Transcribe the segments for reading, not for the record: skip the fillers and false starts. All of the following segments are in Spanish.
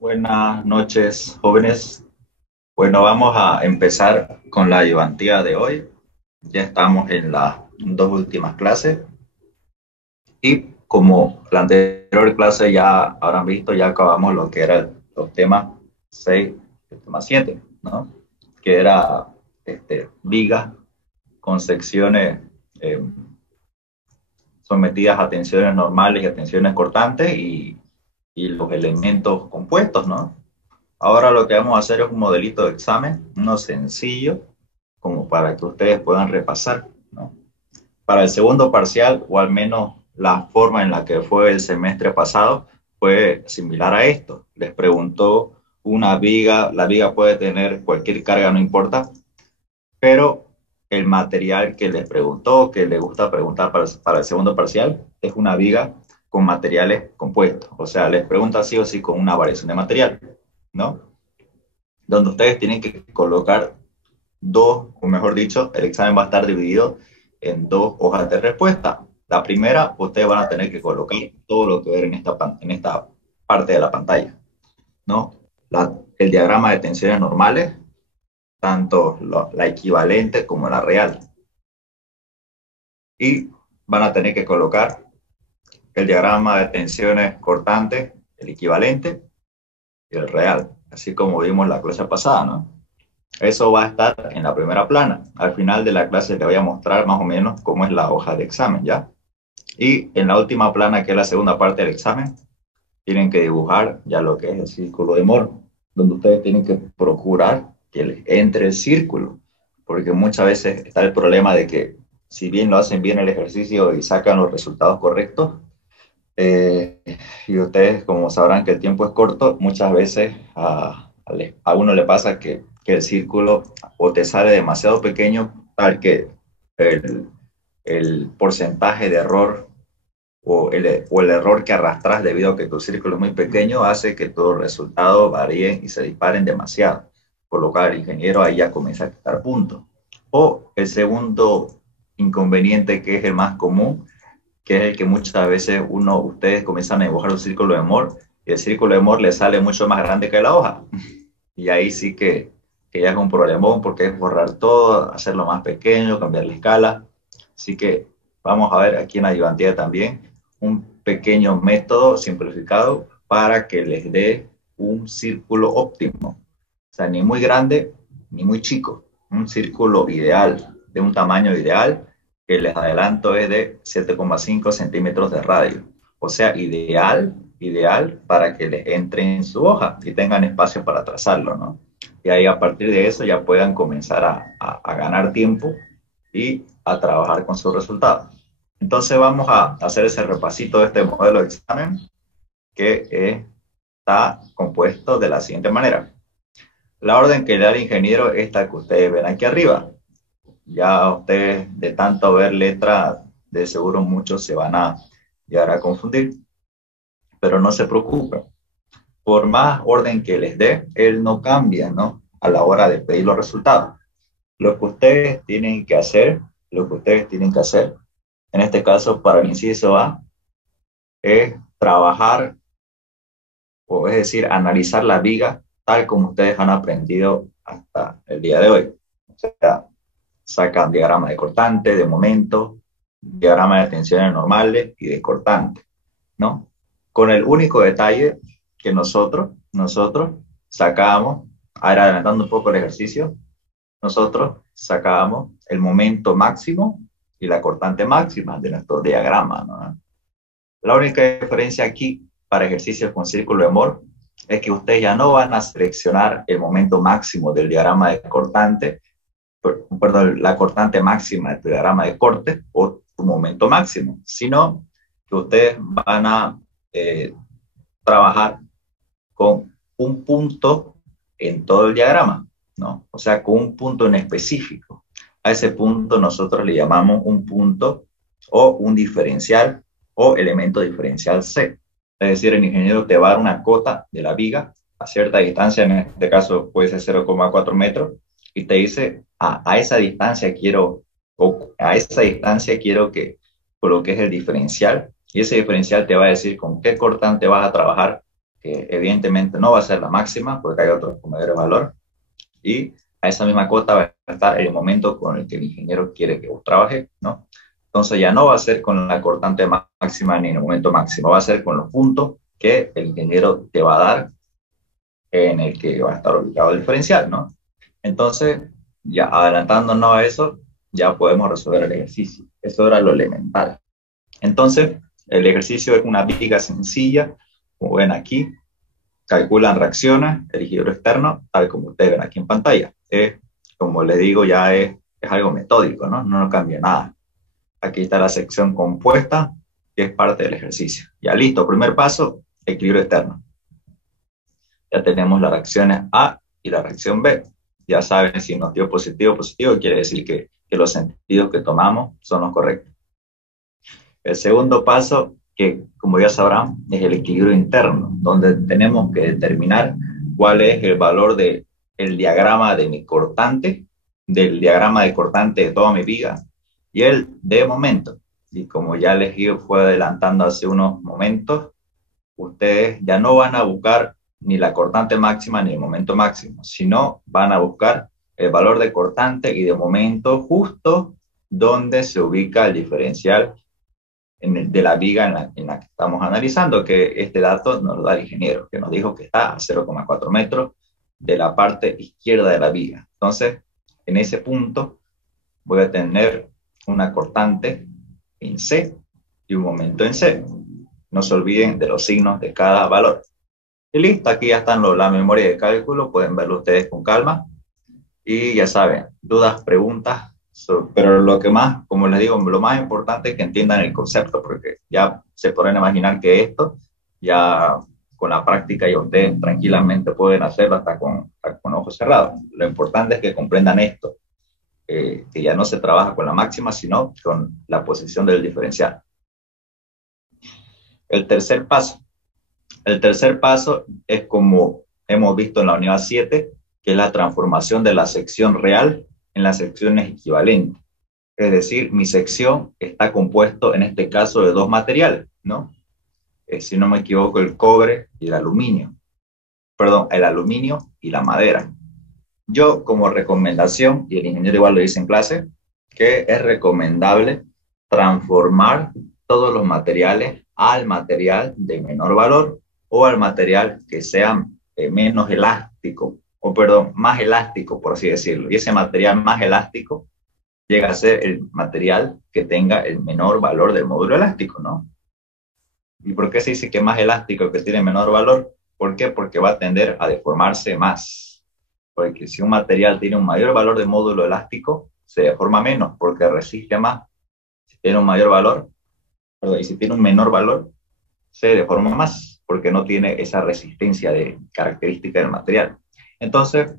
Buenas noches, jóvenes. Bueno, vamos a empezar con la ayudantía de hoy. Ya estamos en las dos últimas clases y como la anterior clase ya habrán visto, ya acabamos lo que eran los temas 6 y el tema 7, ¿no? Que era vigas con secciones eh, sometidas a tensiones normales y a tensiones cortantes y los elementos compuestos, ¿no? Ahora lo que vamos a hacer es un modelito de examen, uno sencillo, como para que ustedes puedan repasar, ¿no? Para el segundo parcial, o al menos la forma en la que fue el semestre pasado, fue similar a esto. Les preguntó una viga, la viga puede tener cualquier carga, no importa, pero el material que les preguntó, que le gusta preguntar para el segundo parcial, es una viga con materiales compuestos. O sea, les pregunta sí o sí con una variación de material, ¿no? Donde ustedes tienen que colocar dos, o mejor dicho, el examen va a estar dividido en dos hojas de respuesta. La primera, ustedes van a tener que colocar todo lo que ven en esta parte de la pantalla, ¿no? El diagrama de tensiones normales, tanto la equivalente como la real. Y van a tener que colocar el diagrama de tensiones cortantes, el equivalente y el real, así como vimos la clase pasada, ¿no? Eso va a estar en la primera plana. Al final de la clase te voy a mostrar más o menos cómo es la hoja de examen, ¿ya? Y en la última plana, que es la segunda parte del examen, tienen que dibujar ya lo que es el círculo de Moore, donde ustedes tienen que procurar que les entre el círculo, porque muchas veces está el problema de que si bien lo hacen bien el ejercicio y sacan los resultados correctos, eh, y ustedes como sabrán que el tiempo es corto, muchas veces a uno le pasa que el círculo o te sale demasiado pequeño tal que el, el porcentaje de error o el error que arrastras debido a que tu círculo es muy pequeño hace que tus resultados varíen y se disparen demasiado, por lo cual el ingeniero ahí ya comienza a quitar puntos. O el segundo inconveniente, que es el más común, que es el que muchas veces ustedes comienzan a dibujar un círculo de Moore y el círculo de Moore le sale mucho más grande que la hoja. Y ahí sí que ya es un problemón porque es borrar todo, hacerlo más pequeño, cambiar la escala. Así que vamos a ver aquí en la ayudantía también un pequeño método simplificado para que les dé un círculo óptimo. O sea, ni muy grande ni muy chico. Un círculo ideal, de un tamaño ideal, que les adelanto es de 7,5 centímetros de radio. O sea, ideal para que les entre en su hoja y tengan espacio para trazarlo, ¿no? Y ahí a partir de eso ya puedan comenzar a ganar tiempo y a trabajar con sus resultados. Entonces vamos a hacer ese repasito de este modelo de examen que está compuesto de la siguiente manera. La orden que le da el ingeniero es esta que ustedes ven aquí arriba. Ya ustedes de tanto ver letra, de seguro muchos se van a llegar a confundir, pero no se preocupen. Por más orden que les dé, él no cambia, ¿no? A la hora de pedir los resultados. Lo que ustedes tienen que hacer, lo que ustedes tienen que hacer, en este caso para el inciso A, es trabajar, o es decir, analizar la viga tal como ustedes han aprendido hasta el día de hoy. O sea, sacan diagrama de cortante, de momento, diagrama de tensiones normales y de cortante, ¿no? Con el único detalle que nosotros sacábamos, ahora adelantando un poco el ejercicio, nosotros sacábamos el momento máximo y la cortante máxima de nuestro diagrama, ¿no? La única diferencia aquí para ejercicios con círculo de Moore es que ustedes ya no van a seleccionar el momento máximo del diagrama de cortante, perdón, la cortante máxima de tu diagrama de corte o tu momento máximo, sino que ustedes van a trabajar con un punto en todo el diagrama, ¿no? O sea, con un punto en específico. A ese punto nosotros le llamamos un punto o un diferencial o elemento diferencial C. Es decir, el ingeniero te va a dar una cota de la viga a cierta distancia, en este caso puede ser 0,4 metros, y te dice, a esa distancia quiero, o a esa distancia quiero que coloques el diferencial, y ese diferencial te va a decir con qué cortante vas a trabajar que evidentemente no va a ser la máxima porque hay otros con mayor valor, y a esa misma cota va a estar el momento con el que el ingeniero quiere que vos trabajes, ¿no? Entonces ya no va a ser con la cortante máxima ni en el momento máximo, va a ser con los puntos que el ingeniero te va a dar en el que va a estar ubicado el diferencial, ¿no? Entonces, ya adelantándonos a eso, ya podemos resolver el ejercicio. Eso era lo elemental. Entonces, el ejercicio es una viga sencilla, como ven aquí, calculan reacciones, el giro externo, tal como ustedes ven aquí en pantalla. Como les digo, ya es algo metódico, ¿no? No nos cambia nada. Aquí está la sección compuesta, que es parte del ejercicio. Ya listo, primer paso, equilibrio externo. Ya tenemos las reacciones A y la reacción B. Ya saben, si nos dio positivo, positivo, quiere decir que los sentidos que tomamos son los correctos. El segundo paso, que como ya sabrán, es el equilibrio interno, donde tenemos que determinar cuál es el valor del diagrama de mi cortante, del diagrama de cortante de toda mi viga, y el de momento. Y como ya les fue adelantando hace unos momentos, ustedes ya no van a buscar ni la cortante máxima ni el momento máximo, sino van a buscar el valor de cortante y de momento justo donde se ubica el diferencial de la viga en la que estamos analizando, que este dato nos lo da el ingeniero, que nos dijo que está a 0,4 metros de la parte izquierda de la viga. Entonces, en ese punto voy a tener una cortante en C y un momento en C. No se olviden de los signos de cada valor. Y listo, aquí ya están la memoria de cálculo, pueden verlo ustedes con calma. Y ya saben, dudas, preguntas, pero lo que más, como les digo, lo más importante es que entiendan el concepto, porque ya se pueden imaginar que esto, ya con la práctica, ya ustedes tranquilamente pueden hacerlo hasta con ojos cerrados. Lo importante es que comprendan esto, que ya no se trabaja con la máxima, sino con la posición del diferencial. El tercer paso. El tercer paso es como hemos visto en la unidad 7, que es la transformación de la sección real en las secciones equivalentes. Es decir, mi sección está compuesto en este caso de dos materiales, ¿no? Si no me equivoco, el cobre y el aluminio. Perdón, el aluminio y la madera. Yo como recomendación, y el ingeniero igual lo dice en clase, que es recomendable transformar todos los materiales al material de menor valor o al material que sea menos elástico, o perdón, más elástico, por así decirlo. Y ese material más elástico llega a ser el material que tenga el menor valor del módulo elástico, ¿no? ¿Y por qué se dice que es más elástico, que tiene menor valor? ¿Por qué? Porque va a tender a deformarse más. Porque si un material tiene un mayor valor de módulo elástico, se deforma menos porque resiste más. Si tiene un mayor valor, y si tiene un menor valor, se deforma más porque no tiene esa resistencia de característica del material. Entonces,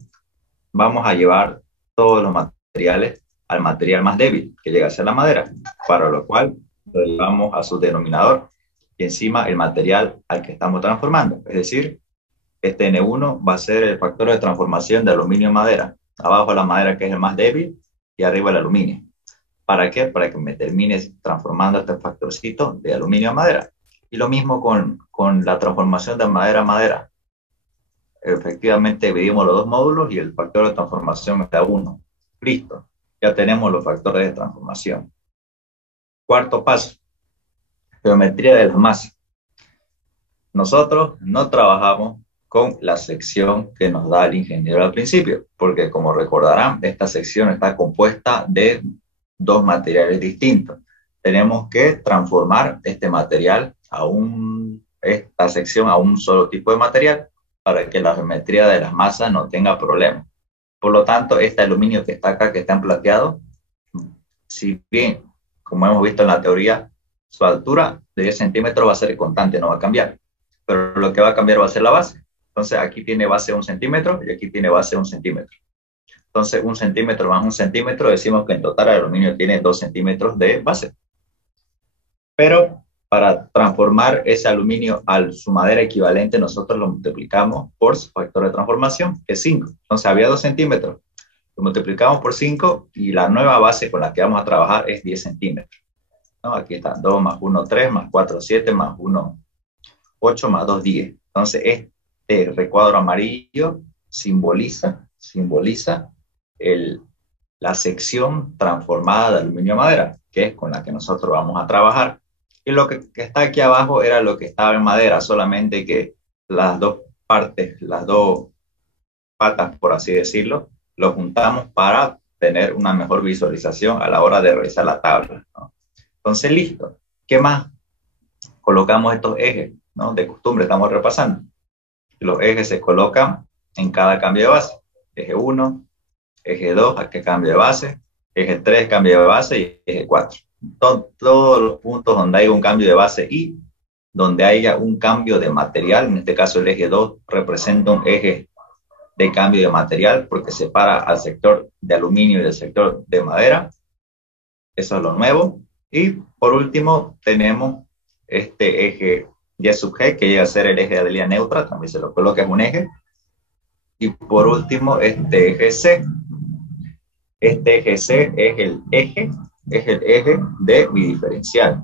vamos a llevar todos los materiales al material más débil, que llega a ser la madera, para lo cual lo llevamos a su denominador y encima el material al que estamos transformando. Es decir, este N1 va a ser el factor de transformación de aluminio a madera. Abajo la madera, que es el más débil, y arriba el aluminio. ¿Para qué? Para que me termine transformando este factorcito de aluminio a madera. Y lo mismo con la transformación de madera a madera. Efectivamente dividimos los dos módulos y el factor de transformación me da 1. Listo, ya tenemos los factores de transformación. Cuarto paso, geometría de las masas. Nosotros no trabajamos con la sección que nos da el ingeniero al principio, porque como recordarán, esta sección está compuesta de dos materiales distintos. Tenemos que transformar este material esta sección a un solo tipo de material para que la geometría de las masas no tenga problemas. Por lo tanto, este aluminio que está acá, que está en plateado, si bien, como hemos visto en la teoría, su altura de 10 centímetros va a ser constante, no va a cambiar. Pero lo que va a cambiar va a ser la base. Entonces, aquí tiene base 1 centímetro y aquí tiene base 1 centímetro. Entonces, 1 centímetro más 1 centímetro, decimos que en total el aluminio tiene 2 centímetros de base. Pero para transformar ese aluminio a su madera equivalente, nosotros lo multiplicamos por su factor de transformación, que es 5. Entonces, había 2 centímetros. Lo multiplicamos por 5 y la nueva base con la que vamos a trabajar es 10 centímetros. ¿No? Aquí están 2 más 1, 3, más 4, 7, más 1, 8, más 2, 10. Entonces, este recuadro amarillo simboliza el, la sección transformada de aluminio a madera, que es con la que nosotros vamos a trabajar. Y lo que está aquí abajo era lo que estaba en madera, solamente que las dos partes, las dos patas, por así decirlo, lo juntamos para tener una mejor visualización a la hora de realizar la tabla, ¿no? Entonces, listo. ¿Qué más? Colocamos estos ejes, ¿no? De costumbre estamos repasando. Los ejes se colocan en cada cambio de base. Eje 1, eje 2, a que cambio de base, eje 3, cambio de base y eje 4. Todos los puntos donde hay un cambio de base y donde haya un cambio de material, en este caso el eje 2 representa un eje de cambio de material porque separa al sector de aluminio y del sector de madera. Eso es lo nuevo. Y por último tenemos este eje Y sub G, que llega a ser el eje de línea neutra, también se lo coloca en un eje. Y por último, este eje C. Este eje C es el eje de mi diferencial,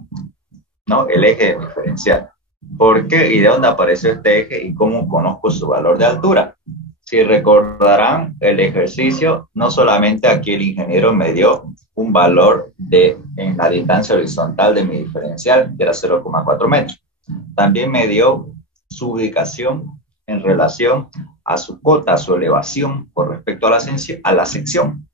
¿no? El eje de mi diferencial. ¿Por qué y de dónde apareció este eje y cómo conozco su valor de altura? Si recordarán el ejercicio, no solamente aquí el ingeniero me dio un valor en la distancia horizontal de mi diferencial, que era 0,4 metros. También me dio su ubicación en relación a su cota, a su elevación con respecto a la sección,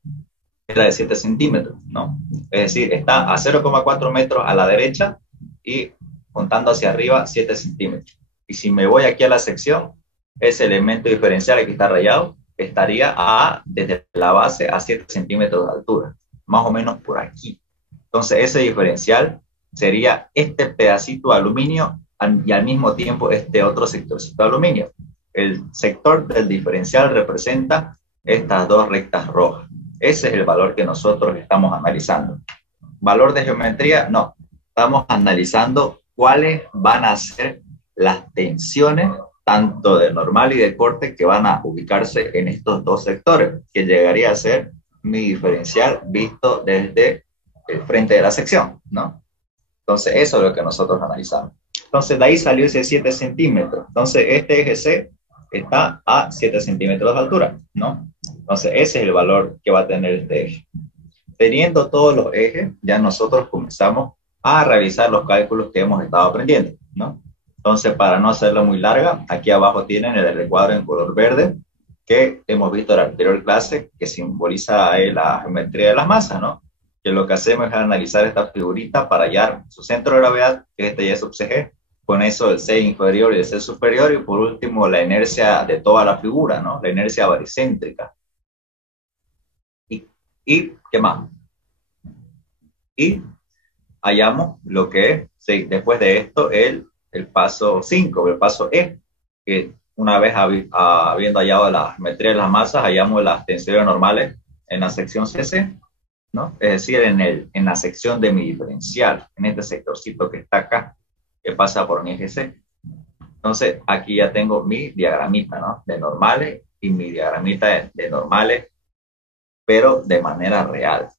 que era de 7 centímetros, ¿no? Es decir, está a 0,4 metros a la derecha y contando hacia arriba 7 centímetros. Y si me voy aquí a la sección, ese elemento diferencial que está rayado estaría desde la base a 7 centímetros de altura, más o menos por aquí. Entonces ese diferencial sería este pedacito de aluminio y al mismo tiempo este otro sectorcito de aluminio. El sector del diferencial representa estas dos rectas rojas. Ese es el valor que nosotros estamos analizando. ¿Valor de geometría? No. Estamos analizando cuáles van a ser las tensiones tanto de normal y de corte que van a ubicarse en estos dos sectores, que llegaría a ser mi diferencial visto desde el frente de la sección, ¿no? Entonces, eso es lo que nosotros analizamos. Entonces, de ahí salió ese 7 centímetros. Entonces, este eje C está a 7 centímetros de altura, ¿no? Entonces, ese es el valor que va a tener este eje. Teniendo todos los ejes, ya nosotros comenzamos a revisar los cálculos que hemos estado aprendiendo, ¿no? Entonces, para no hacerlo muy larga, aquí abajo tienen el recuadro en color verde que hemos visto en la anterior clase, que simboliza la geometría de las masas, ¿no? Que lo que hacemos es analizar esta figurita para hallar su centro de gravedad, que es este Y sub CG, con eso el C inferior y el C superior, y por último la inercia de toda la figura, ¿no? La inercia baricéntrica. ¿Y qué más? Y hallamos lo que es, sí, después de esto, el paso 5, el paso E, que una vez habiendo hallado la geometría de las masas, hallamos las tensiones normales en la sección CC, ¿no? Es decir, en la sección de mi diferencial, en este sectorcito que está acá, que pasa por mi eje C. Entonces, aquí ya tengo mi diagramita, ¿no? De normales y mi diagramita de normales, pero de manera real.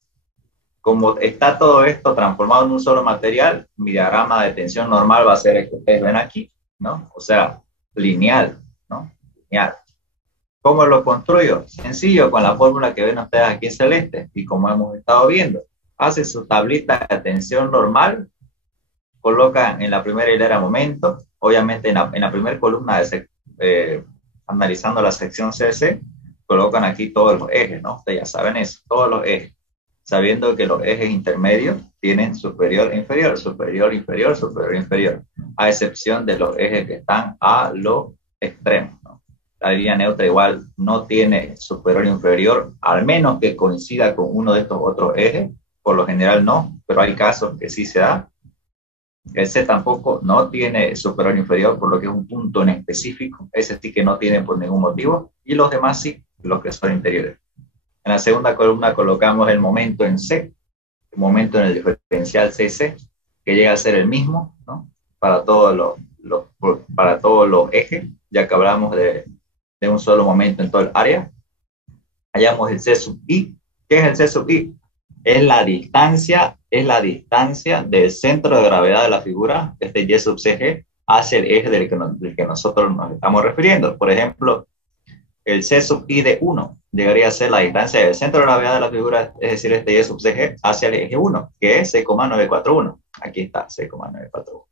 Como está todo esto transformado en un solo material, mi diagrama de tensión normal va a ser el que ustedes ven aquí, ¿no? O sea, lineal, ¿no? Lineal. ¿Cómo lo construyo? Sencillo, con la fórmula que ven ustedes aquí en celeste y como hemos estado viendo. Hace su tablita de tensión normal, coloca en la primera hilera momento, obviamente en la primera columna, analizando la sección CC, colocan aquí todos los ejes, ¿no? Ustedes ya saben eso, todos los ejes, sabiendo que los ejes intermedios tienen superior e inferior, superior, inferior, superior, inferior, a excepción de los ejes que están a los extremos, ¿no? La línea neutra igual no tiene superior e inferior, al menos que coincida con uno de estos otros ejes, por lo general no, pero hay casos que sí se da. El C tampoco no tiene superior e inferior, por lo que es un punto en específico, ese sí que no tiene por ningún motivo, y los demás sí, los que son interiores. En la segunda columna colocamos el momento en C, el momento en el diferencial CC, que llega a ser el mismo, ¿no? Para todos los ejes, ya que hablamos de un solo momento en todo el área. Hallamos el C sub I. ¿Qué es el C sub I? Es la distancia del centro de gravedad de la figura, este Y sub CG, hacia el eje del que nosotros nos estamos refiriendo. Por ejemplo, el C sub I de 1 llegaría a ser la distancia del centro de gravedad de la figura, es decir, este Y sub CG hacia el eje 1, que es 6,941. Aquí está, 6,941.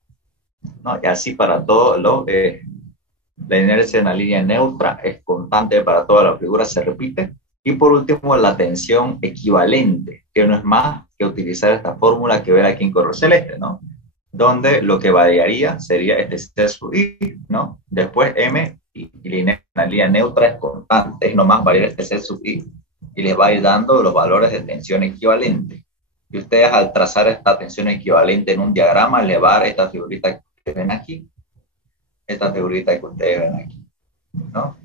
¿No? Y así para todo lo que la inercia en la línea neutra es constante para todas las figuras, se repite. Y por último, la tensión equivalente, que no es más que utilizar esta fórmula que ver aquí en color celeste, ¿no? Donde lo que variaría sería este C sub I, ¿no? Después M y la línea neutra es constante, es nomás variar este C sub I y les va a ir dando los valores de tensión equivalente. Y ustedes al trazar esta tensión equivalente en un diagrama, le va a dar esta figurita que ven aquí, esta figurita que ustedes ven aquí, ¿no?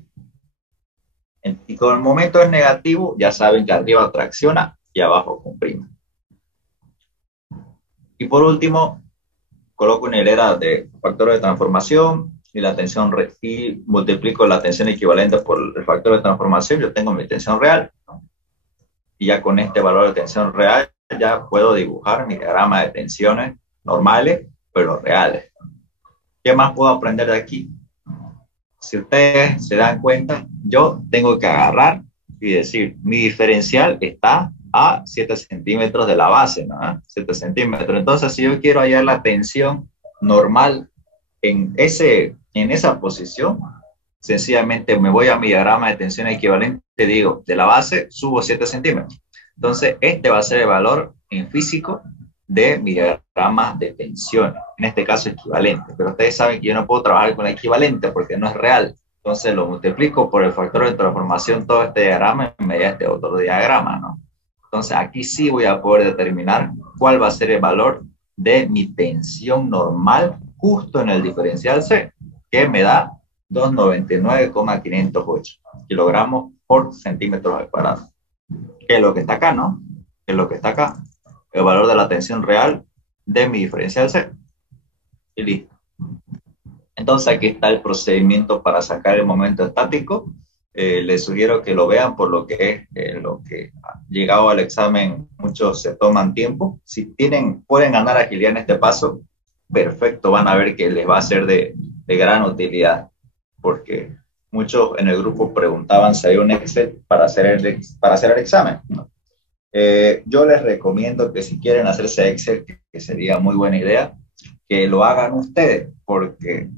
Y con el momento es negativo, ya saben que arriba tracciona y abajo comprime. Y por último, coloco una hilera de factores de transformación y la tensión y multiplico la tensión equivalente por el factor de transformación, yo tengo mi tensión real, ¿no? Y ya con este valor de tensión real ya puedo dibujar mi diagrama de tensiones normales, pero reales. ¿Qué más puedo aprender de aquí? Si ustedes se dan cuenta, yo tengo que agarrar y decir, mi diferencial está a 7 centímetros de la base, ¿no? 7 centímetros. Entonces, si yo quiero hallar la tensión normal en esa posición, sencillamente me voy a mi diagrama de tensión equivalente, digo, de la base subo 7 centímetros. Entonces, este va a ser el valor en físico de mi diagrama de tensiones, en este caso equivalente, pero ustedes saben que yo no puedo trabajar con el equivalente porque no es real, entonces lo multiplico por el factor de transformación todo este diagrama y me da este otro diagrama, ¿no? Entonces aquí sí voy a poder determinar cuál va a ser el valor de mi tensión normal justo en el diferencial C, que me da 299,508 kilogramos por centímetro al cuadrado, que es lo que está acá, ¿no? Que es lo que está acá, el valor de la tensión real de mi diferencial C. Y listo. Entonces aquí está el procedimiento para sacar el momento estático. Les sugiero que lo vean por lo que es lo que ha llegado al examen, muchos se toman tiempo. Si pueden ganar agilidad en este paso, perfecto, van a ver que les va a ser de gran utilidad, porque muchos en el grupo preguntaban si hay un Excel para hacer el examen, ¿no? Yo les recomiendo que si quieren hacerse Excel, que sería muy buena idea, que lo hagan ustedes, porque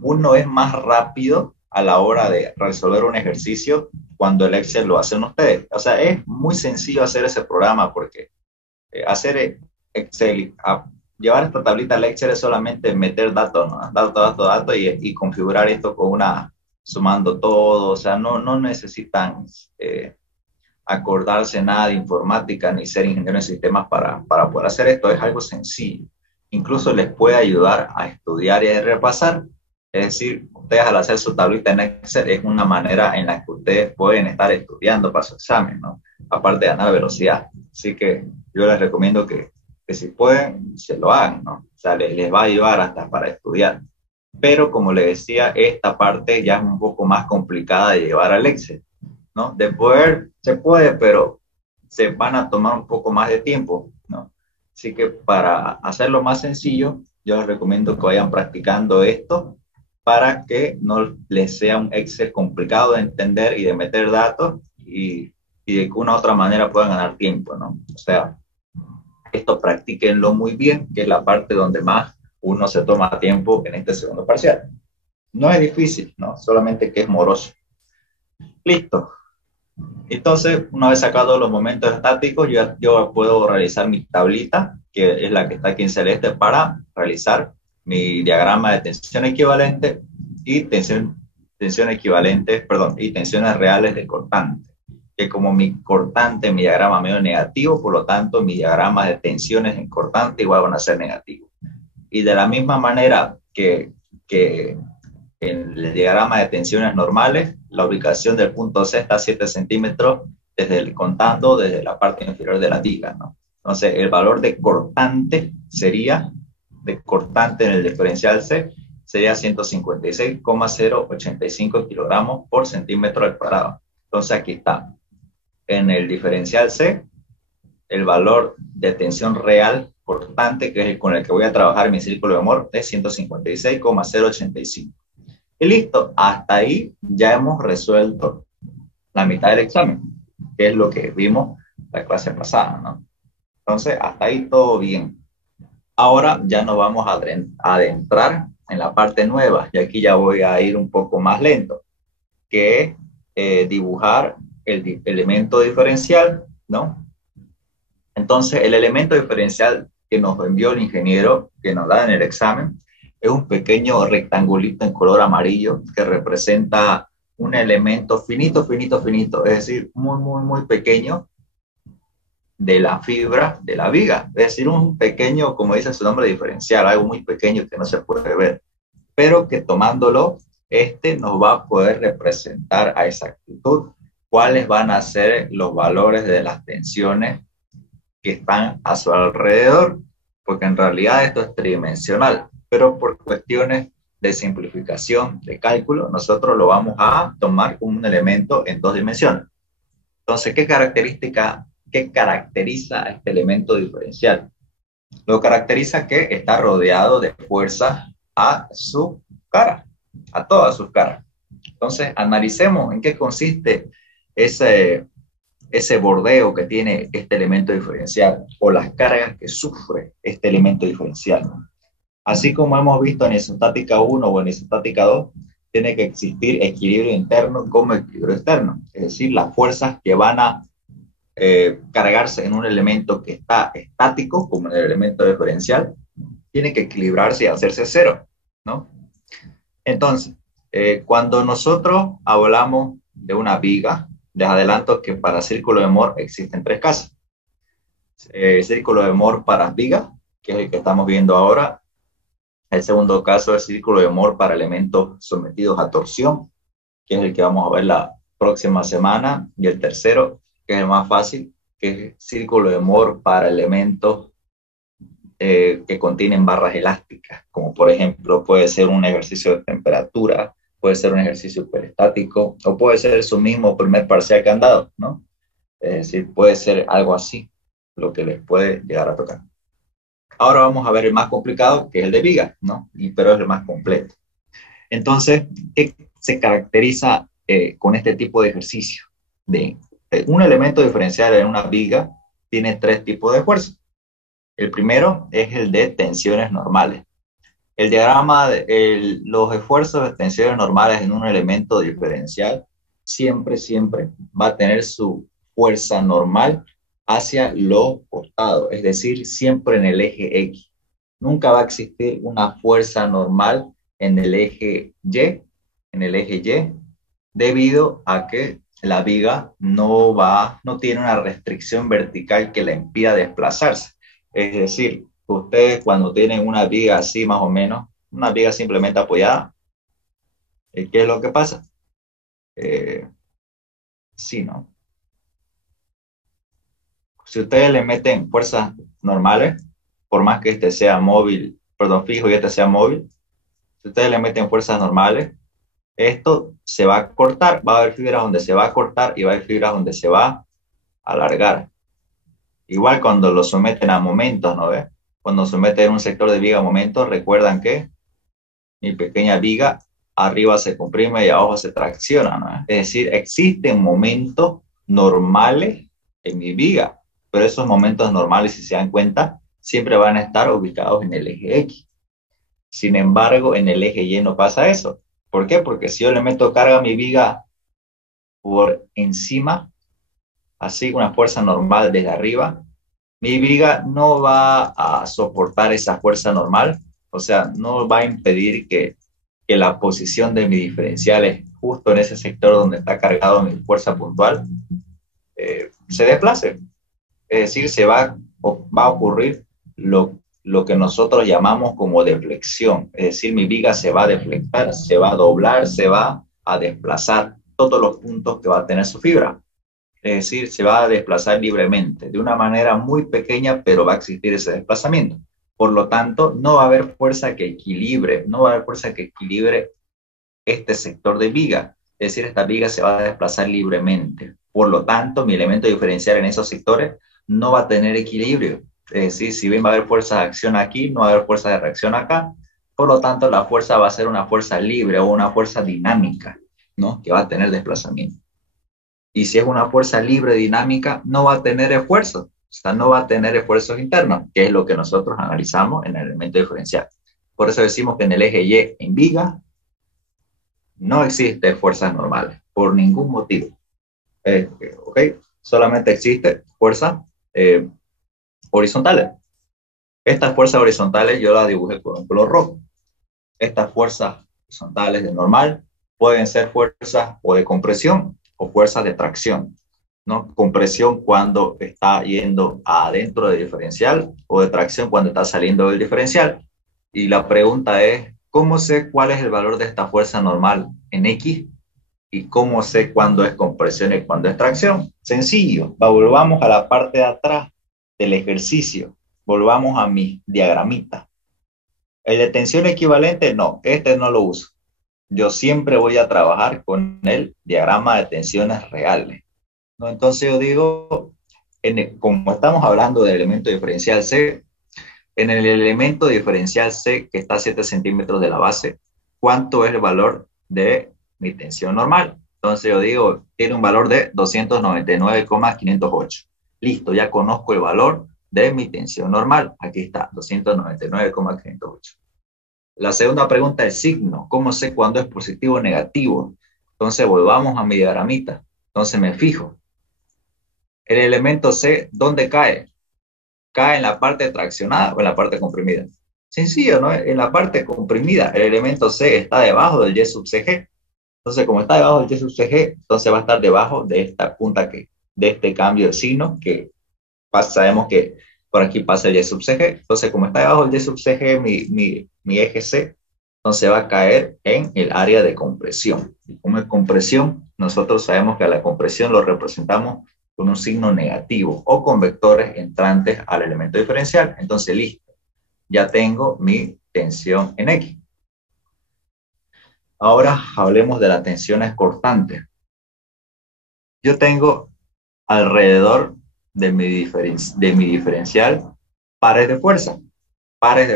uno es más rápido a la hora de resolver un ejercicio cuando el Excel lo hacen ustedes. O sea, es muy sencillo hacer ese programa porque hacer Excel, llevar esta tablita al Excel es solamente meter datos, ¿no? Datos y configurar esto con sumando todo. O sea, no necesitan acordarse nada de informática ni ser ingeniero en sistemas para poder hacer esto. Es algo sencillo. Incluso les puede ayudar a estudiar y a repasar. Es decir, ustedes al hacer su tablita en Excel es una manera en la que ustedes pueden estar estudiando para su examen, ¿no? Aparte de ganar velocidad. Así que yo les recomiendo que si pueden, se lo hagan, ¿no? O sea, les va a ayudar hasta para estudiar. Pero como les decía, esta parte ya es un poco más complicada de llevar al Excel, ¿no? De poder, se puede, pero se van a tomar un poco más de tiempo, ¿no? Así que para hacerlo más sencillo, yo les recomiendo que vayan practicando esto para que no les sea un Excel complicado de entender y de meter datos y de una u otra manera puedan ganar tiempo, ¿no? O sea, esto practíquenlo muy bien, que es la parte donde más uno se toma tiempo en este segundo parcial. No es difícil, ¿no? Solamente que es moroso. Listo. Entonces, una vez sacados los momentos estáticos, yo puedo realizar mi tablita, que es la que está aquí en celeste, para realizar mi diagrama de tensión equivalente y y tensiones reales de cortante. Que como mi cortante, mi diagrama medio negativo, por lo tanto, mi diagrama de tensiones en cortante igual van a ser negativos. Y de la misma manera que en el diagrama de tensiones normales, la ubicación del punto C está a 7 centímetros contando desde la parte inferior de la viga, ¿no? Entonces, el valor de cortante en el diferencial C sería 156,085 kilogramos por centímetro al cuadrado. Entonces, aquí está. En el diferencial C, el valor de tensión real cortante, que es el con el que voy a trabajar mi círculo de Mohr, es 156,085. Y listo, hasta ahí ya hemos resuelto la mitad del examen, que es lo que vimos la clase pasada, ¿no? Entonces, hasta ahí todo bien. Ahora ya nos vamos a adentrar en la parte nueva, y aquí ya voy a ir un poco más lento, que es dibujar el elemento diferencial, ¿no? Entonces, el elemento diferencial que nos envió el ingeniero, que nos da en el examen, es un pequeño rectangulito en color amarillo que representa un elemento finito, finito, finito, es decir, muy, muy, muy pequeño de la fibra de la viga, es decir, un pequeño, como dice su nombre, diferencial, algo muy pequeño que no se puede ver, pero que tomándolo, este nos va a poder representar a exactitud cuáles van a ser los valores de las tensiones que están a su alrededor, porque en realidad esto es tridimensional, pero por cuestiones de simplificación de cálculo, nosotros lo vamos a tomar como un elemento en dos dimensiones. Entonces, ¿qué caracteriza a este elemento diferencial? Lo caracteriza que está rodeado de fuerzas a su cara, a todas sus caras. Entonces, analicemos en qué consiste ese bordeo que tiene este elemento diferencial o las cargas que sufre este elemento diferencial. Así como hemos visto en isostática 1 o en isostática 2, tiene que existir equilibrio interno como equilibrio externo, es decir, las fuerzas que van a cargarse en un elemento que está estático, como en el elemento diferencial, tiene que equilibrarse y hacerse cero, ¿no? Entonces, cuando nosotros hablamos de una viga, les adelanto que para círculo de Mohr existen tres casos. Círculo de Mohr para viga, que es el que estamos viendo ahora. El segundo caso es círculo de Mohr para elementos sometidos a torsión, que es el que vamos a ver la próxima semana. Y el tercero, que es el más fácil, que es círculo de Mohr para elementos que contienen barras elásticas, como por ejemplo puede ser un ejercicio de temperatura, puede ser un ejercicio peristático, o puede ser su mismo primer parcial que han dado, ¿no? Es decir, puede ser algo así, lo que les puede llegar a tocar. Ahora vamos a ver el más complicado, que es el de viga, ¿no? Pero es el más completo. Entonces, ¿qué se caracteriza con este tipo de ejercicio? Un elemento diferencial en una viga tiene tres tipos de fuerzas. El primero es el de tensiones normales. El diagrama de los esfuerzos de tensiones normales en un elemento diferencial siempre, siempre va a tener su fuerza normal hacia los costados, es decir, siempre en el eje X. Nunca va a existir una fuerza normal en el eje Y, debido a que la viga no tiene una restricción vertical que la impida desplazarse. Es decir, ustedes cuando tienen una viga así más o menos, una viga simplemente apoyada, ¿qué es lo que pasa? Sí, ¿no? Si ustedes le meten fuerzas normales, por más que este sea móvil, perdón, fijo y este sea móvil, si ustedes le meten fuerzas normales, esto se va a cortar, va a haber fibras donde se va a cortar y va a haber fibras donde se va a alargar. Igual cuando lo someten a momentos, ¿no ves? Cuando someten un sector de viga a momentos, recuerdan que mi pequeña viga arriba se comprime y abajo se tracciona, ¿no? Es decir, existen momentos normales en mi viga, pero esos momentos normales, si se dan cuenta, siempre van a estar ubicados en el eje X. Sin embargo, en el eje Y no pasa eso. ¿Por qué? Porque si yo le meto carga a mi viga por encima, así una fuerza normal desde arriba, mi viga no va a soportar esa fuerza normal, o sea, no va a impedir que la posición de mi diferencial es justo en ese sector donde está cargado mi fuerza puntual, se desplace. Es decir, va a ocurrir lo que nosotros llamamos como deflexión. Es decir, mi viga se va a deflectar, se va a doblar, se va a desplazar todos los puntos que va a tener su fibra. Es decir, se va a desplazar libremente, de una manera muy pequeña, pero va a existir ese desplazamiento. Por lo tanto, no va a haber fuerza que equilibre, no va a haber fuerza que equilibre este sector de viga. Es decir, esta viga se va a desplazar libremente. Por lo tanto, mi elemento diferencial en esos sectores no va a tener equilibrio. Es decir, si bien va a haber fuerza de acción aquí, no va a haber fuerza de reacción acá. Por lo tanto, la fuerza va a ser una fuerza libre o una fuerza dinámica, ¿no? Que va a tener desplazamiento. Y si es una fuerza libre dinámica, no va a tener esfuerzo, o sea, no va a tener esfuerzos internos, que es lo que nosotros analizamos en el elemento diferencial. Por eso decimos que en el eje Y en viga no existe fuerzas normales, por ningún motivo. ¿Ok? Solamente existe fuerzas eh, horizontales. Estas fuerzas horizontales yo las dibujé con un color rojo. Estas fuerzas horizontales de normal pueden ser fuerzas o de compresión o fuerzas de tracción, ¿no? Compresión cuando está yendo adentro del diferencial o de tracción cuando está saliendo del diferencial. Y la pregunta es, ¿cómo sé cuál es el valor de esta fuerza normal en X? ¿Y cómo sé cuándo es compresión y cuándo es tracción? Sencillo, volvamos a la parte de atrás del ejercicio, volvamos a mi diagramita. El de tensión equivalente, no, este no lo uso. Yo siempre voy a trabajar con el diagrama de tensiones reales, ¿no? Entonces yo digo, como estamos hablando del elemento diferencial C, en el elemento diferencial C, que está a 7 centímetros de la base, ¿cuánto es el valor de mi tensión normal? Entonces yo digo, tiene un valor de 299,508. Listo, ya conozco el valor de mi tensión normal. Aquí está, 299,508. La segunda pregunta es signo. ¿Cómo sé cuándo es positivo o negativo? Entonces volvamos a mi diagramita. Entonces me fijo. El elemento C, ¿dónde cae? ¿Cae en la parte traccionada o en la parte comprimida? Sencillo, ¿no? En la parte comprimida, el elemento C está debajo del Y sub CG. Entonces, como está debajo del Y sub CG, entonces va a estar debajo de esta punta de este cambio de signo que sabemos que por aquí pasa el Y sub CG. Entonces, como está debajo del Y sub CG, mi eje C, entonces va a caer en el área de compresión. Y como es compresión, nosotros sabemos que a la compresión lo representamos con un signo negativo o con vectores entrantes al elemento diferencial. Entonces, listo, ya tengo mi tensión en X. Ahora hablemos de las tensiones cortantes. Yo tengo alrededor de mi diferencial pares de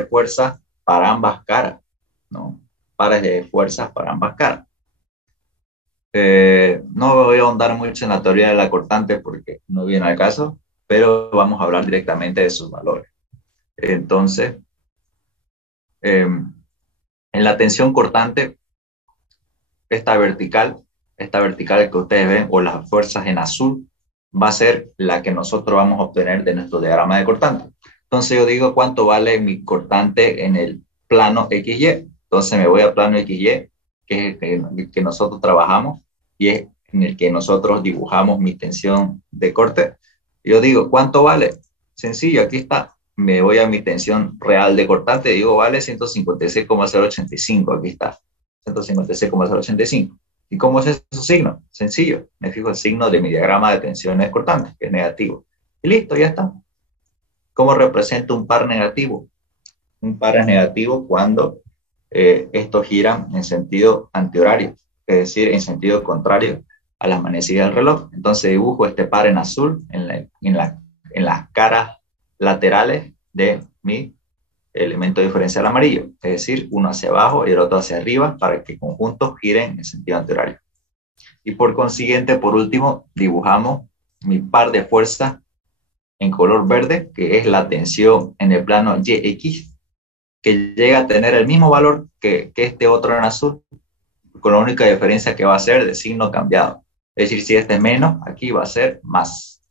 fuerza para ambas caras, ¿no? Pares de fuerzas para ambas caras. No voy a ahondar mucho en la teoría de la cortante porque no viene al caso, pero vamos a hablar directamente de sus valores. Entonces, eh, en la tensión cortante, esta vertical, esta vertical que ustedes ven, o las fuerzas en azul, va a ser la que nosotros vamos a obtener de nuestro diagrama de cortante. Entonces yo digo cuánto vale mi cortante en el plano XY. Entonces me voy al plano XY, que es el que nosotros trabajamos, y es en el que nosotros dibujamos mi tensión de corte. Yo digo, ¿cuánto vale? Sencillo, aquí está. Me voy a mi tensión real de cortante, digo, vale 156,085, aquí está. 156,085. ¿Y cómo es su signo? Sencillo. Me fijo el signo de mi diagrama de tensiones cortantes, que es negativo. Y listo, ya está. ¿Cómo representa un par negativo? Un par es negativo cuando estos giran en sentido antihorario, es decir, en sentido contrario a las manecillas del reloj. Entonces dibujo este par en azul en las caras laterales de mi elemento diferencial amarillo, es decir, uno hacia abajo y el otro hacia arriba para que conjuntos giren en sentido antihorario. Y por consiguiente, por último, dibujamos mi par de fuerzas en color verde, que es la tensión en el plano YX, que llega a tener el mismo valor que este otro en azul, con la única diferencia que va a ser de signo cambiado. Es decir, si este es menos, aquí va a ser más.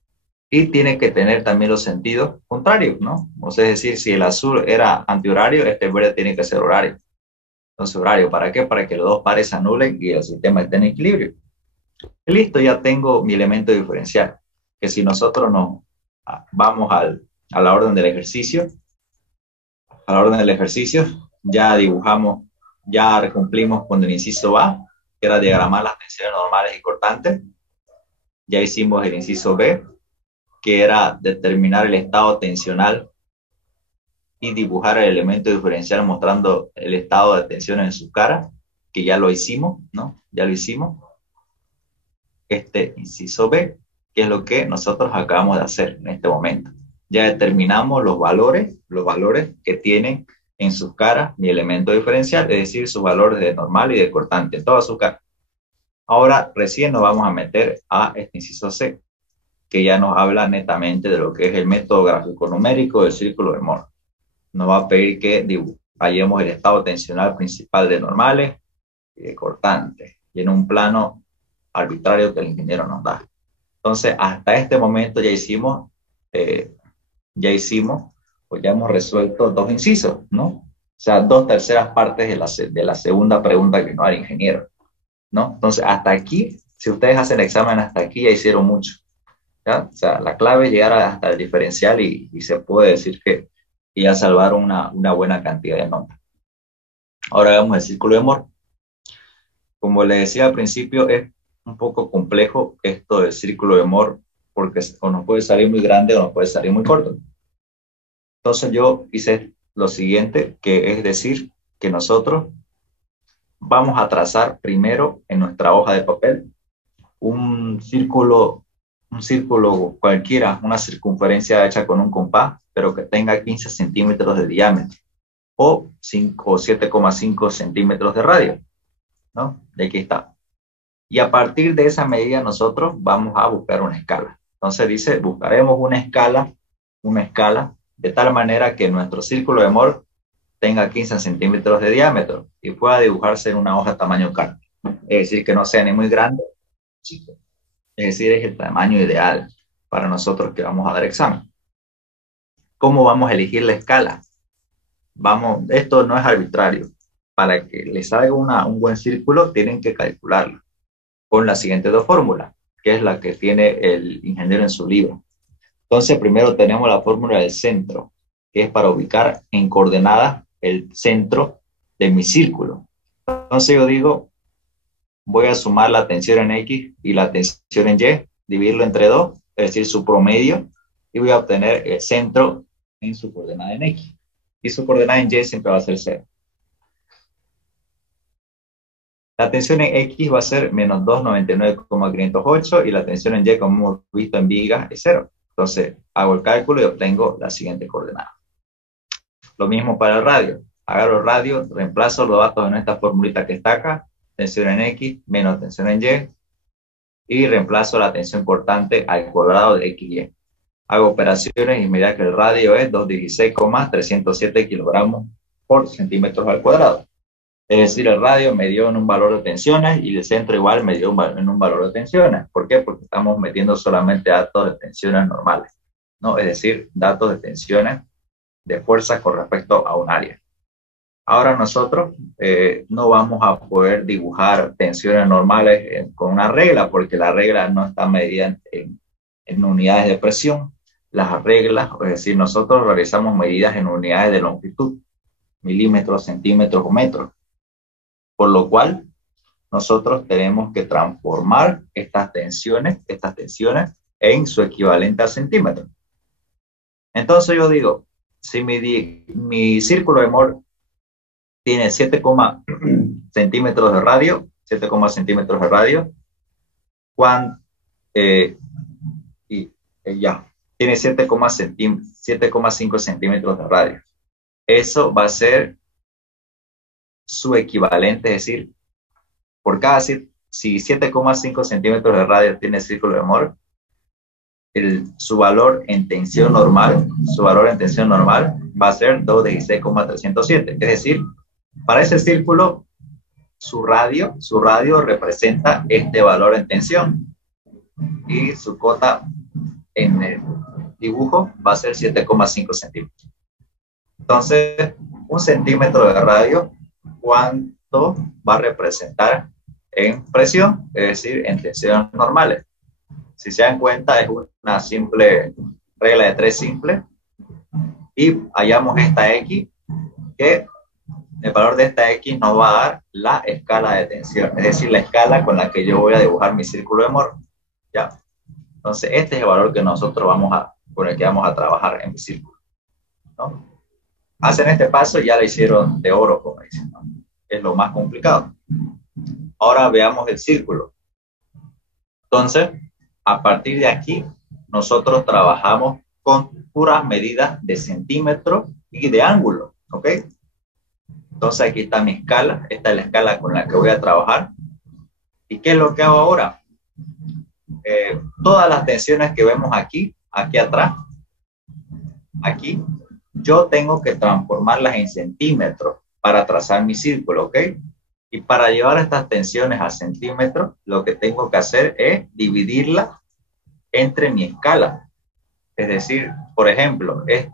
Y tiene que tener también los sentidos contrarios, ¿no? O sea, es decir, si el azul era antihorario, este verde tiene que ser horario. Entonces, horario, ¿para qué? Para que los dos pares se anulen y el sistema esté en equilibrio. Y listo, ya tengo mi elemento diferencial. Que si nosotros nos vamos a la orden del ejercicio, a la orden del ejercicio, ya dibujamos, ya cumplimos con el inciso A, que era diagramar las tensiones normales y cortantes. Ya hicimos el inciso B, que era determinar el estado tensional y dibujar el elemento diferencial mostrando el estado de tensión en su cara, que ya lo hicimos, ¿no? Ya lo hicimos. Este inciso B, que es lo que nosotros acabamos de hacer en este momento. ya determinamos los valores que tienen en sus caras mi elemento diferencial, es decir, sus valores de normal y de cortante, en todas sus caras. Ahora recién nos vamos a meter a este inciso C, que ya nos habla netamente de lo que es el método gráfico numérico del círculo de Moore. Nos va a pedir que hallemos el estado tensional principal de normales y de cortantes, y en un plano arbitrario que el ingeniero nos da. Entonces, hasta este momento ya hemos resuelto dos incisos, ¿no? O sea, 2/3 de la segunda pregunta que nos da el ingeniero, ¿no? Entonces, hasta aquí, si ustedes hacen el examen hasta aquí, ya hicieron mucho, ¿ya? O sea, la clave es llegar hasta el diferencial y se puede decir que ya salvaron una buena cantidad de notas. Ahora vemos el círculo de Moore. Como les decía al principio, es un poco complejo esto del círculo de Moore, porque o nos puede salir muy grande o nos puede salir muy corto. Entonces yo hice lo siguiente, que es decir, que nosotros vamos a trazar primero en nuestra hoja de papel un círculo cualquiera, una circunferencia hecha con un compás, pero que tenga 15 centímetros de diámetro o 7,5 centímetros de radio, ¿no? De aquí está. Y a partir de esa medida nosotros vamos a buscar una escala. Entonces dice, buscaremos una escala de tal manera que nuestro círculo de Moore tenga 15 centímetros de diámetro y pueda dibujarse en una hoja tamaño carta. Es decir, que no sea ni muy grande, chico. Es decir, es el tamaño ideal para nosotros que vamos a dar examen. ¿Cómo vamos a elegir la escala? Esto no es arbitrario. Para que les salga un buen círculo, tienen que calcularlo con las siguientes dos fórmulas, que es la que tiene el ingeniero en su libro. Entonces, primero tenemos la fórmula del centro, que es para ubicar en coordenadas el centro de mi círculo. Entonces yo digo, voy a sumar la tensión en X y la tensión en Y, dividirlo entre 2, es decir, su promedio, y voy a obtener el centro en su coordenada en X. Y su coordenada en Y siempre va a ser 0. La tensión en X va a ser menos 299,508 y la tensión en Y, como hemos visto en vigas, es 0. Entonces, hago el cálculo y obtengo la siguiente coordenada. Lo mismo para el radio. Agarro el radio, reemplazo los datos en esta formulita que está acá, tensión en X menos tensión en Y, y reemplazo la tensión cortante al cuadrado de XY. Hago operaciones y me da que el radio es 216,307 kilogramos por centímetros al cuadrado. Es decir, el radio me dio en un valor de tensiones y el centro igual me dio en un valor de tensiones. ¿Por qué? Porque estamos metiendo solamente datos de tensiones normales, ¿no? Es decir, datos de tensiones de fuerza con respecto a un área. Ahora nosotros no vamos a poder dibujar tensiones normales con una regla, porque la regla no está medida en unidades de presión. Las reglas, es decir, nosotros realizamos medidas en unidades de longitud, milímetros, centímetros o metros. Por lo cual, nosotros tenemos que transformar estas tensiones en su equivalente a centímetro. Entonces yo digo, si mi círculo de Moore tiene 7, centímetros de radio, 7, centímetros de radio, tiene 7,5 centímetros de radio. Eso va a ser su equivalente, es decir, por cada, si 7,5 centímetros de radio tiene el círculo de Moore, su valor en tensión normal va a ser 216,307. Es decir, para ese círculo, su radio representa este valor en tensión y su cota en el dibujo va a ser 7,5 centímetros. Entonces, un centímetro de radio, ¿cuánto va a representar en presión? Es decir, en tensiones normales. Si se dan cuenta, es una simple regla de 3 simple. Y hallamos esta X, que el valor de esta X nos va a dar la escala de tensión, es decir, la escala con la que yo voy a dibujar mi círculo de Moore. ¿Ya? Entonces, este es el valor que nosotros con el que vamos a trabajar en mi círculo, ¿no? Hacen este paso y ya lo hicieron de oro, como dicen, ¿no? Es lo más complicado. Ahora veamos el círculo. Entonces, a partir de aquí, nosotros trabajamos con puras medidas de centímetros y de ángulo, ¿ok? Entonces aquí está mi escala, esta es la escala con la que voy a trabajar. ¿Y qué es lo que hago ahora? Todas las tensiones que vemos aquí, aquí atrás, aquí, yo tengo que transformarlas en centímetros para trazar mi círculo, ¿ok? Y para llevar estas tensiones a centímetros, lo que tengo que hacer es dividirla entre mi escala. Es decir, por ejemplo, el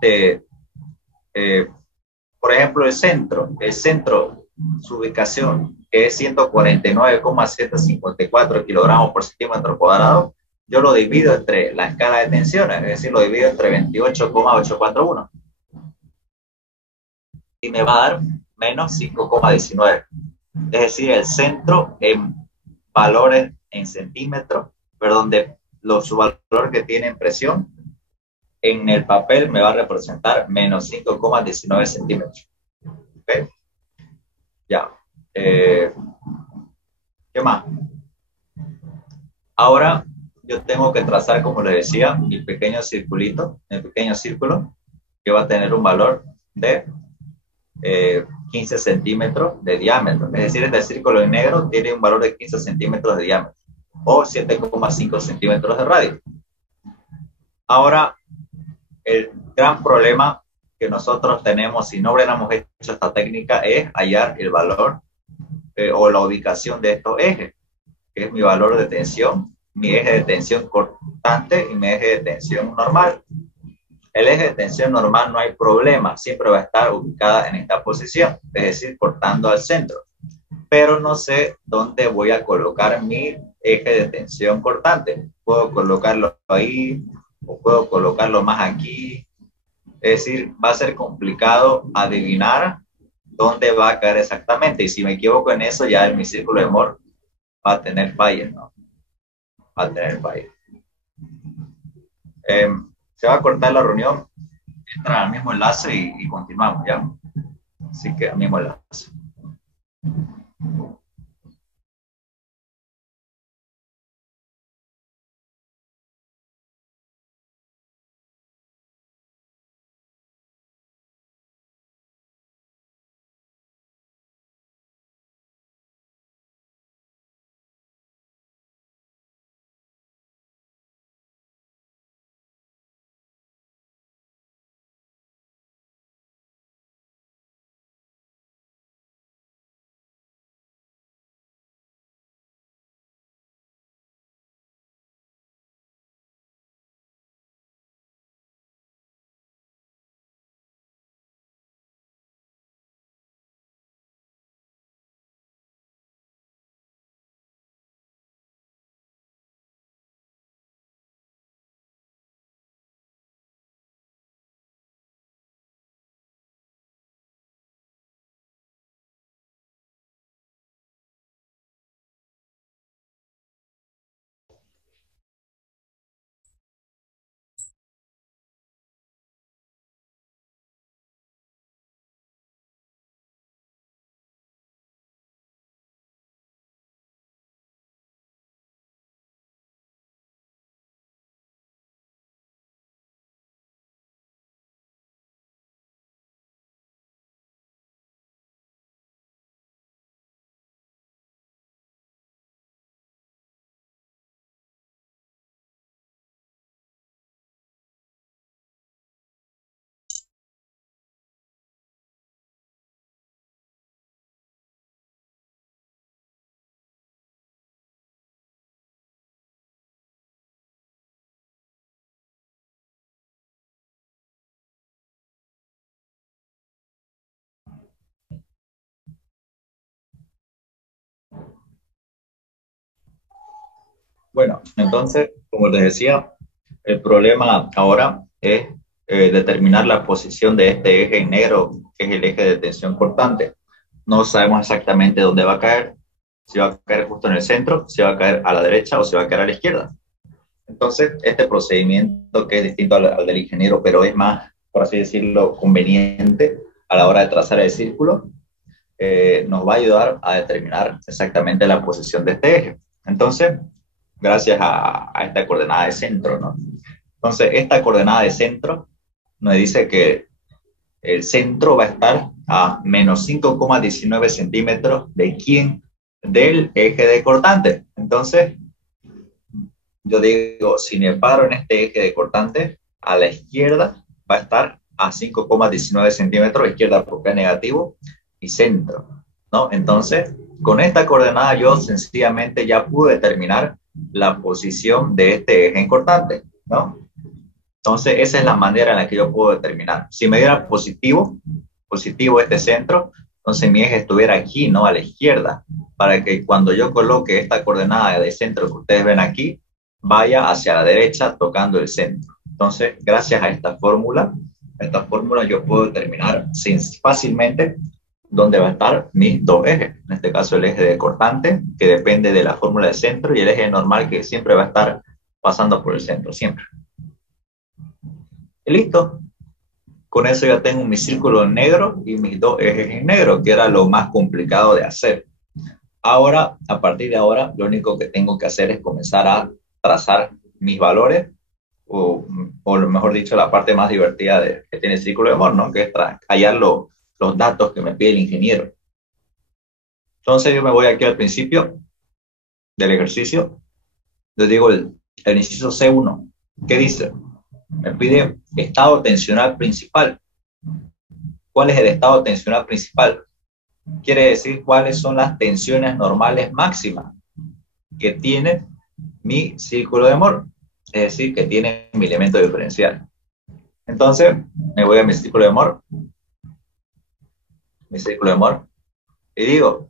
centro, su ubicación, que es 149,754 kilogramos por centímetro cuadrado, yo lo divido entre la escala de tensiones, es decir, lo divido entre 28,841. Y me va a dar menos 5,19. Es decir, el centro en valores en centímetros, perdón, su valor que tiene en presión, en el papel me va a representar menos 5,19 centímetros. ¿Okay? Ya. ¿Qué más? Ahora yo tengo que trazar, como les decía, mi pequeño circulito, mi pequeño círculo, que va a tener un valor de 15 centímetros de diámetro. Es decir, este círculo en negro tiene un valor de 15 centímetros de diámetro o 7,5 centímetros de radio. Ahora, el gran problema que nosotros tenemos si no hubiéramos hecho esta técnica es hallar el valor o la ubicación de estos ejes, que es mi valor de tensión, mi eje de tensión cortante y mi eje de tensión normal. El eje de tensión normal no hay problema, siempre va a estar ubicada en esta posición, es decir, cortando al centro. Pero no sé dónde voy a colocar mi eje de tensión cortante. Puedo colocarlo ahí o puedo colocarlo más aquí. Es decir, va a ser complicado adivinar dónde va a caer exactamente. Y si me equivoco en eso, ya mi círculo de Moore va a tener fallas, ¿no? Va a tener fallas. Se va a cortar la reunión, entra al mismo enlace y continuamos, ¿ya? Así que al mismo enlace. Bueno, entonces, como les decía, el problema ahora es determinar la posición de este eje en negro, que es el eje de tensión cortante. No sabemos exactamente dónde va a caer, si va a caer justo en el centro, si va a caer a la derecha o si va a caer a la izquierda. Entonces, este procedimiento que es distinto al del ingeniero, pero es más, por así decirlo, conveniente a la hora de trazar el círculo, nos va a ayudar a determinar exactamente la posición de este eje. Entonces, gracias a esta coordenada de centro, ¿no? Entonces, esta coordenada de centro nos dice que el centro va a estar a menos 5,19 centímetros de quién, del eje de cortante. Entonces, yo digo, si me paro en este eje de cortante, a la izquierda va a estar a 5,19 centímetros, izquierda porque es negativo, y centro, ¿no? Entonces, con esta coordenada yo sencillamente ya pude determinar la posición de este eje en cortante, ¿no? Entonces, esa es la manera en la que yo puedo determinar. Si me diera positivo, positivo este centro, entonces mi eje estuviera aquí, ¿no? A la izquierda, para que cuando yo coloque esta coordenada de centro que ustedes ven aquí, vaya hacia la derecha tocando el centro. Entonces, gracias a esta fórmula yo puedo determinar fácilmente dónde va a estar mis dos ejes. En este caso, el eje de cortante, que depende de la fórmula de centro, y el eje normal, que siempre va a estar pasando por el centro, siempre. Y listo. Con eso ya tengo mi círculo en negro y mis dos ejes en negro, que era lo más complicado de hacer. Ahora, a partir de ahora, lo único que tengo que hacer es comenzar a trazar mis valores, o mejor dicho, la parte más divertida que tiene el círculo de Moore, ¿no? Que es hallar los datos que me pide el ingeniero. Entonces yo me voy aquí al principio del ejercicio, les digo el inciso C1. ¿Qué dice? Me pide estado tensional principal. ¿Cuál es el estado tensional principal? Quiere decir cuáles son las tensiones normales máximas que tiene mi círculo de Moore, es decir, que tiene mi elemento diferencial. Entonces, me voy a mi círculo de Moore, y digo,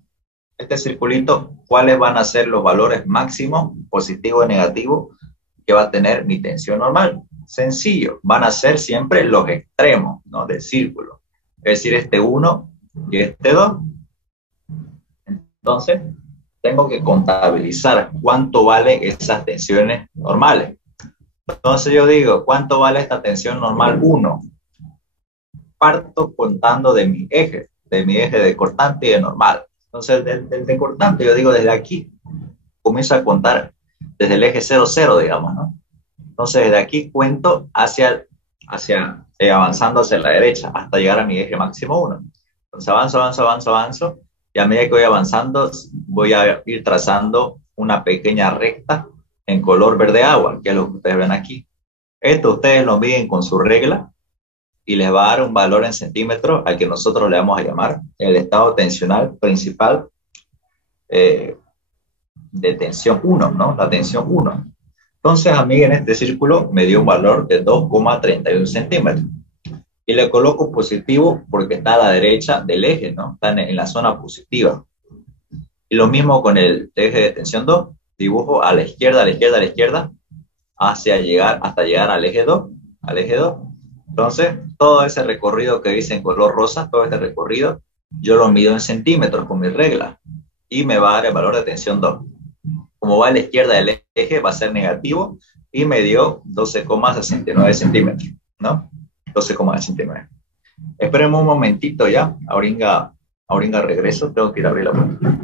este circulito, ¿cuáles van a ser los valores máximos, positivo y negativo, que va a tener mi tensión normal? Sencillo, van a ser siempre los extremos, ¿no?, del círculo, es decir, este 1 y este 2. Entonces, tengo que contabilizar cuánto vale esas tensiones normales. Entonces yo digo, ¿cuánto vale esta tensión normal 1? Parto contando de mi eje de cortante y de normal. Entonces, del de cortante, yo digo, desde aquí, comienzo a contar desde el eje 0, 0, digamos, ¿no? Entonces, desde aquí cuento avanzando hacia la derecha, hasta llegar a mi eje máximo 1. Entonces, avanzo, y a medida que voy avanzando, voy a ir trazando una pequeña recta en color verde agua, que es lo que ustedes ven aquí. Esto ustedes lo miden con su regla y les va a dar un valor en centímetros al que nosotros le vamos a llamar el estado tensional principal, eh, de tensión 1, ¿no? La tensión 1. Entonces a mí en este círculo me dio un valor de 2,31 centímetros. Y le coloco positivo porque está a la derecha del eje, ¿no? Está en la zona positiva. Y lo mismo con el eje de tensión 2. Dibujo a la izquierda, a la izquierda, a la izquierda, hasta llegar al eje 2. Al eje 2. Entonces, todo ese recorrido que dice en color rosa, todo este recorrido, yo lo mido en centímetros con mi regla. Y me va a dar el valor de tensión 2. Como va a la izquierda del eje, va a ser negativo y me dio 12,69 centímetros, ¿no? 12,69. Esperemos un momentito ya, ahorita regreso, tengo que ir a abrir la puerta.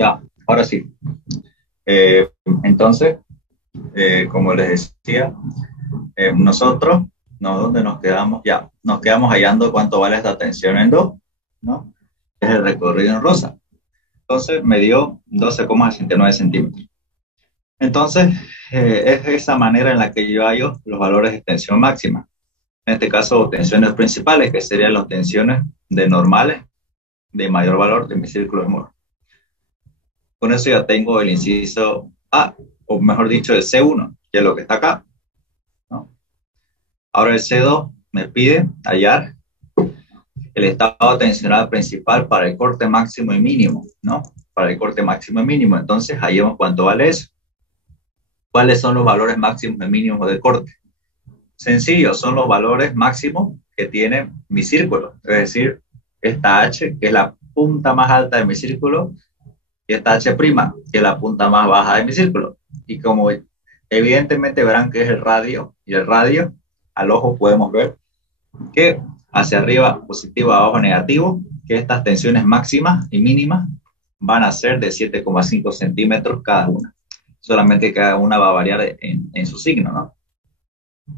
Ya, Ahora sí. Entonces, como les decía, nosotros, ¿no? ¿Dónde nos quedamos? Ya, nos quedamos hallando cuánto vale esta tensión en 2, ¿no? Es el recorrido en rosa. Entonces, me dio 12,69 centímetros. Entonces, es esa manera en la que yo hallo los valores de tensión máxima. En este caso, tensiones principales, que serían las tensiones de normales de mayor valor de mi círculo de Moore. Con eso ya tengo el inciso A, o mejor dicho, el C1, que es lo que está acá, ¿no? Ahora el C2 me pide hallar el estado tensional principal para el corte máximo y mínimo, ¿no? Para el corte máximo y mínimo. Entonces, hallemos cuánto vale eso. ¿Cuáles son los valores máximos y mínimos del corte? Sencillo, son los valores máximos que tiene mi círculo. Es decir, esta H, que es la punta más alta de mi círculo, y esta H', que es la punta más baja de mi círculo. Y como evidentemente verán que es el radio, y el radio, al ojo podemos ver que hacia arriba positivo, abajo negativo, que estas tensiones máximas y mínimas van a ser de 7,5 centímetros cada una. Solamente cada una va a variar en su signo, ¿no?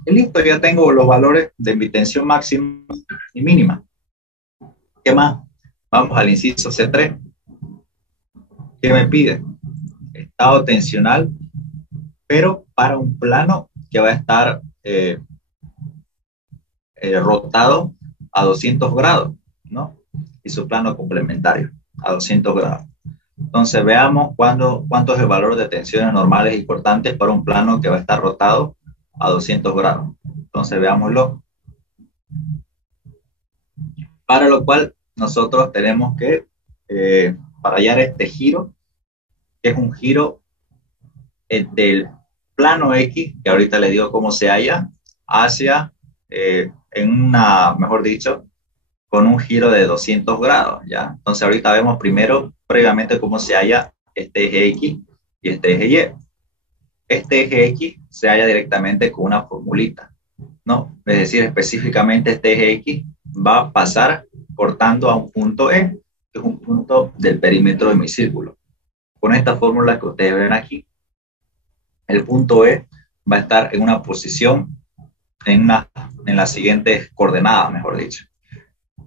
Y listo, ya tengo los valores de mi tensión máxima y mínima. ¿Qué más? Vamos al inciso C3. ¿Qué me pide? Estado tensional, pero para un plano que va a estar rotado a 200 grados, ¿no? Y su plano complementario a 200 grados. Entonces veamos cuánto es el valor de tensiones normales y cortantes para un plano que va a estar rotado a 200 grados. Entonces veámoslo. Para lo cual nosotros tenemos que, para hallar este giro, que es un giro del plano X, que ahorita les digo cómo se halla, hacia, en una, mejor dicho, con un giro de 200 grados, ¿ya? Entonces ahorita vemos primero, previamente, cómo se halla este eje X y este eje Y. Este eje X se halla directamente con una formulita, ¿no? Es decir, específicamente este eje X va a pasar cortando a un punto E, que es un punto del perímetro de mi círculo. Con esta fórmula que ustedes ven aquí, el punto E va a estar en una posición, en las siguientes coordenadas, mejor dicho.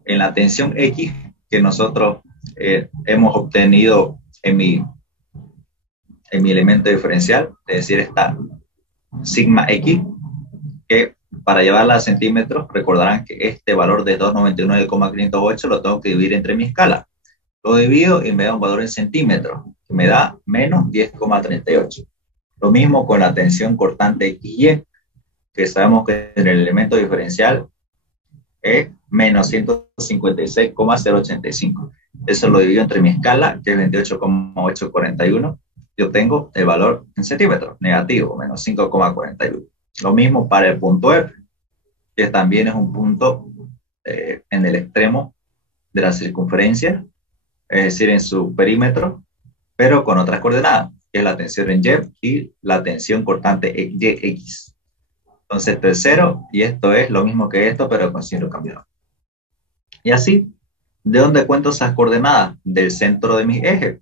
En la tensión X que nosotros hemos obtenido en mi elemento diferencial, es decir, esta sigma X, que para llevarla a centímetros, recordarán que este valor de 299,508 lo tengo que dividir entre mi escala. Lo divido y me da un valor en centímetros, que me da menos 10,38. Lo mismo con la tensión cortante XY, que sabemos que en el elemento diferencial es menos 156,085. Eso lo divido entre mi escala, que es 28,841, y obtengo el valor en centímetros, negativo, menos 5,41. Lo mismo para el punto F, que también es un punto en el extremo de la circunferencia, es decir, en su perímetro, pero con otras coordenadas, que es la tensión en Y y la tensión cortante YX. Entonces, esto es 0 y esto es lo mismo que esto, pero con signo cambiado. Y así, ¿de dónde cuento esas coordenadas? Del centro de mi eje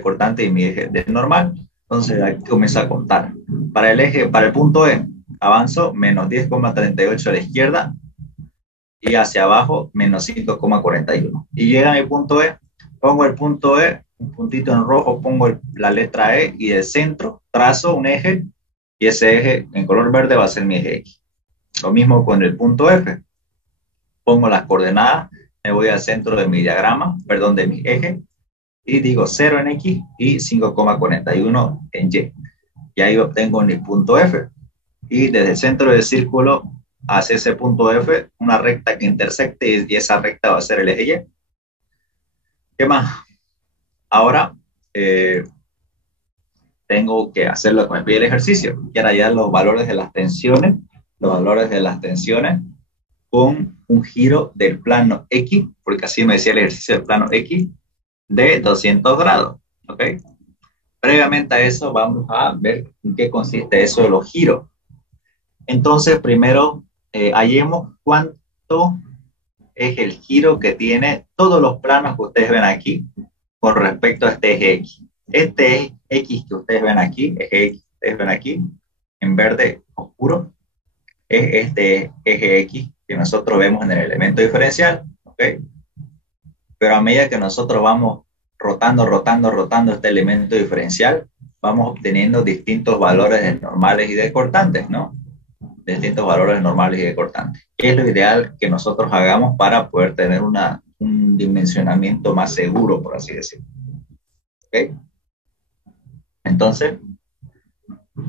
cortante y mi eje de normal. Entonces, aquí comienzo a contar. Para el punto E, avanzo menos 10,38 a la izquierda y hacia abajo menos 5,41. Y llega a mi punto E, pongo el punto E, un puntito en rojo, pongo la letra E y el centro, trazo un eje y ese eje en color verde va a ser mi eje X. Lo mismo con el punto F. Pongo las coordenadas, me voy al centro de mi diagrama, perdón, de mi eje, y digo 0 en X y 5,41 en Y. Y ahí obtengo mi punto F. Y desde el centro del círculo hacia ese punto F, una recta que intersecte y esa recta va a ser el eje Y. ¿Qué más? Ahora tengo que hacer lo que me pide el ejercicio, que era ya los valores de las tensiones, con un giro del plano X, porque así me decía el ejercicio del plano X, de 200 grados, ¿ok? Previamente a eso vamos a ver en qué consiste eso de los giros. Entonces, primero, hallemos cuánto es el giro que tiene todos los planos que ustedes ven aquí con respecto a este eje X. Este X que ustedes ven aquí, eje X que ustedes ven aquí, en verde oscuro, es este eje X que nosotros vemos en el elemento diferencial, ¿ok? Pero a medida que nosotros vamos rotando este elemento diferencial, vamos obteniendo distintos valores de normales y de cortantes, ¿no? Distintos valores normales y de cortantes. ¿Qué es lo ideal que nosotros hagamos para poder tener un dimensionamiento más seguro, por así decirlo? ¿Ok? Entonces,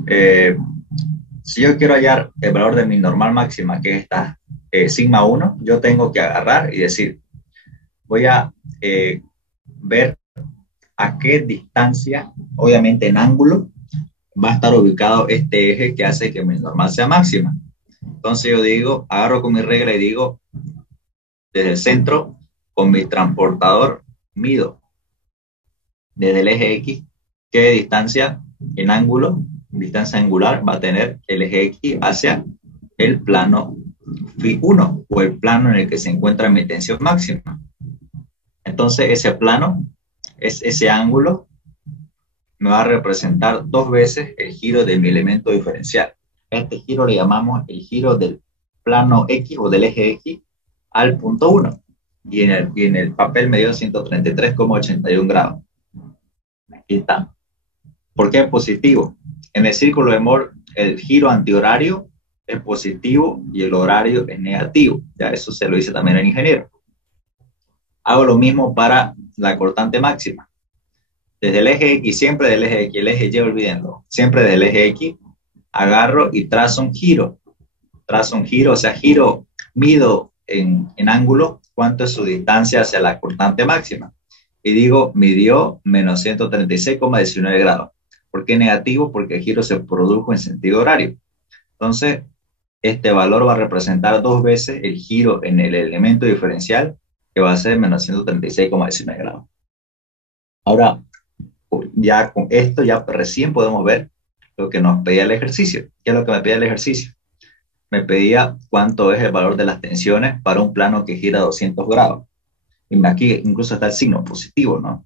eh, si yo quiero hallar el valor de mi normal máxima, que es esta sigma 1, yo tengo que agarrar y decir, voy a ver a qué distancia, obviamente en ángulo, va a estar ubicado este eje que hace que mi normal sea máxima. Entonces yo digo, agarro con mi regla y digo, desde el centro, con mi transportador, mido desde el eje X, qué distancia en ángulo, distancia angular, va a tener el eje X hacia el plano Φ1 o el plano en el que se encuentra mi tensión máxima. Entonces ese plano, ese ángulo, me va a representar dos veces el giro de mi elemento diferencial. Este giro le llamamos el giro del plano X o del eje X al punto 1. Y en el papel me dio 133,81 grados. Aquí está. ¿Por qué es positivo? En el círculo de Moore, el giro antihorario es positivo y el horario es negativo. Ya eso se lo dice también el ingeniero. Hago lo mismo para la cortante máxima. Desde el eje X, siempre del eje X, el eje Y olvídenlo, siempre del eje X, agarro y trazo un giro. Trazo un giro, o sea, mido en ángulo cuánto es su distancia hacia la cortante máxima. Y digo, midió menos 136,19 grados. ¿Por qué negativo? Porque el giro se produjo en sentido horario. Entonces, este valor va a representar dos veces el giro en el elemento diferencial, que va a ser menos 136,19 grados. Ahora, ya con esto, ya recién podemos ver lo que nos pedía el ejercicio. ¿Qué es lo que me pedía el ejercicio? Me pedía cuánto es el valor de las tensiones para un plano que gira 200 grados. Y aquí incluso está el signo positivo, ¿no?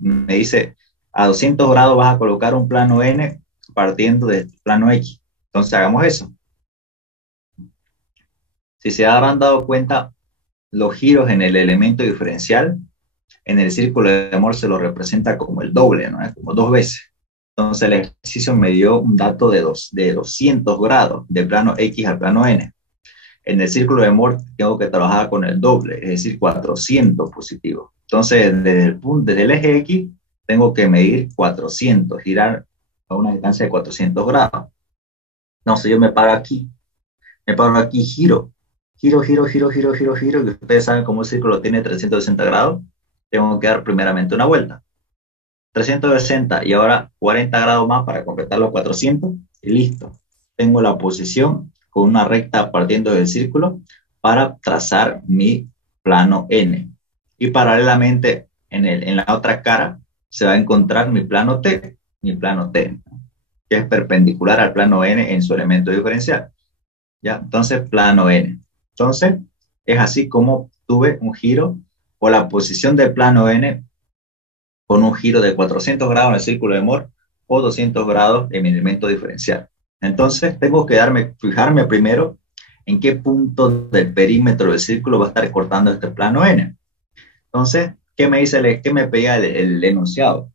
Me dice, a 200 grados vas a colocar un plano N partiendo del plano X. Entonces hagamos eso. Si se habrán dado cuenta, los giros en el elemento diferencial, en el círculo de Moore se lo representa como el doble, ¿no? Como dos veces. Entonces el ejercicio me dio un dato de 200 grados, de plano X al plano N. En el círculo de Moore tengo que trabajar con el doble, es decir, 400 positivo. Entonces, desde el eje X, tengo que medir 400, girar a una distancia de 400 grados. Entonces, yo me paro aquí, giro, y ustedes saben cómo el círculo tiene 360 grados, tengo que dar primeramente una vuelta. 360 y ahora 40 grados más para completar los 400 y listo. Tengo la posición con una recta partiendo del círculo para trazar mi plano N. Y paralelamente en la otra cara se va a encontrar mi plano T, que es perpendicular al plano N en su elemento diferencial. ¿Ya? Entonces, plano N. Entonces, es así como tuve un giro o la posición del plano N con un giro de 400 grados en el círculo de Moore o 200 grados en mi elemento diferencial. Entonces, tengo que fijarme primero en qué punto del perímetro del círculo va a estar cortando este plano N. Entonces, ¿qué me pedía el enunciado?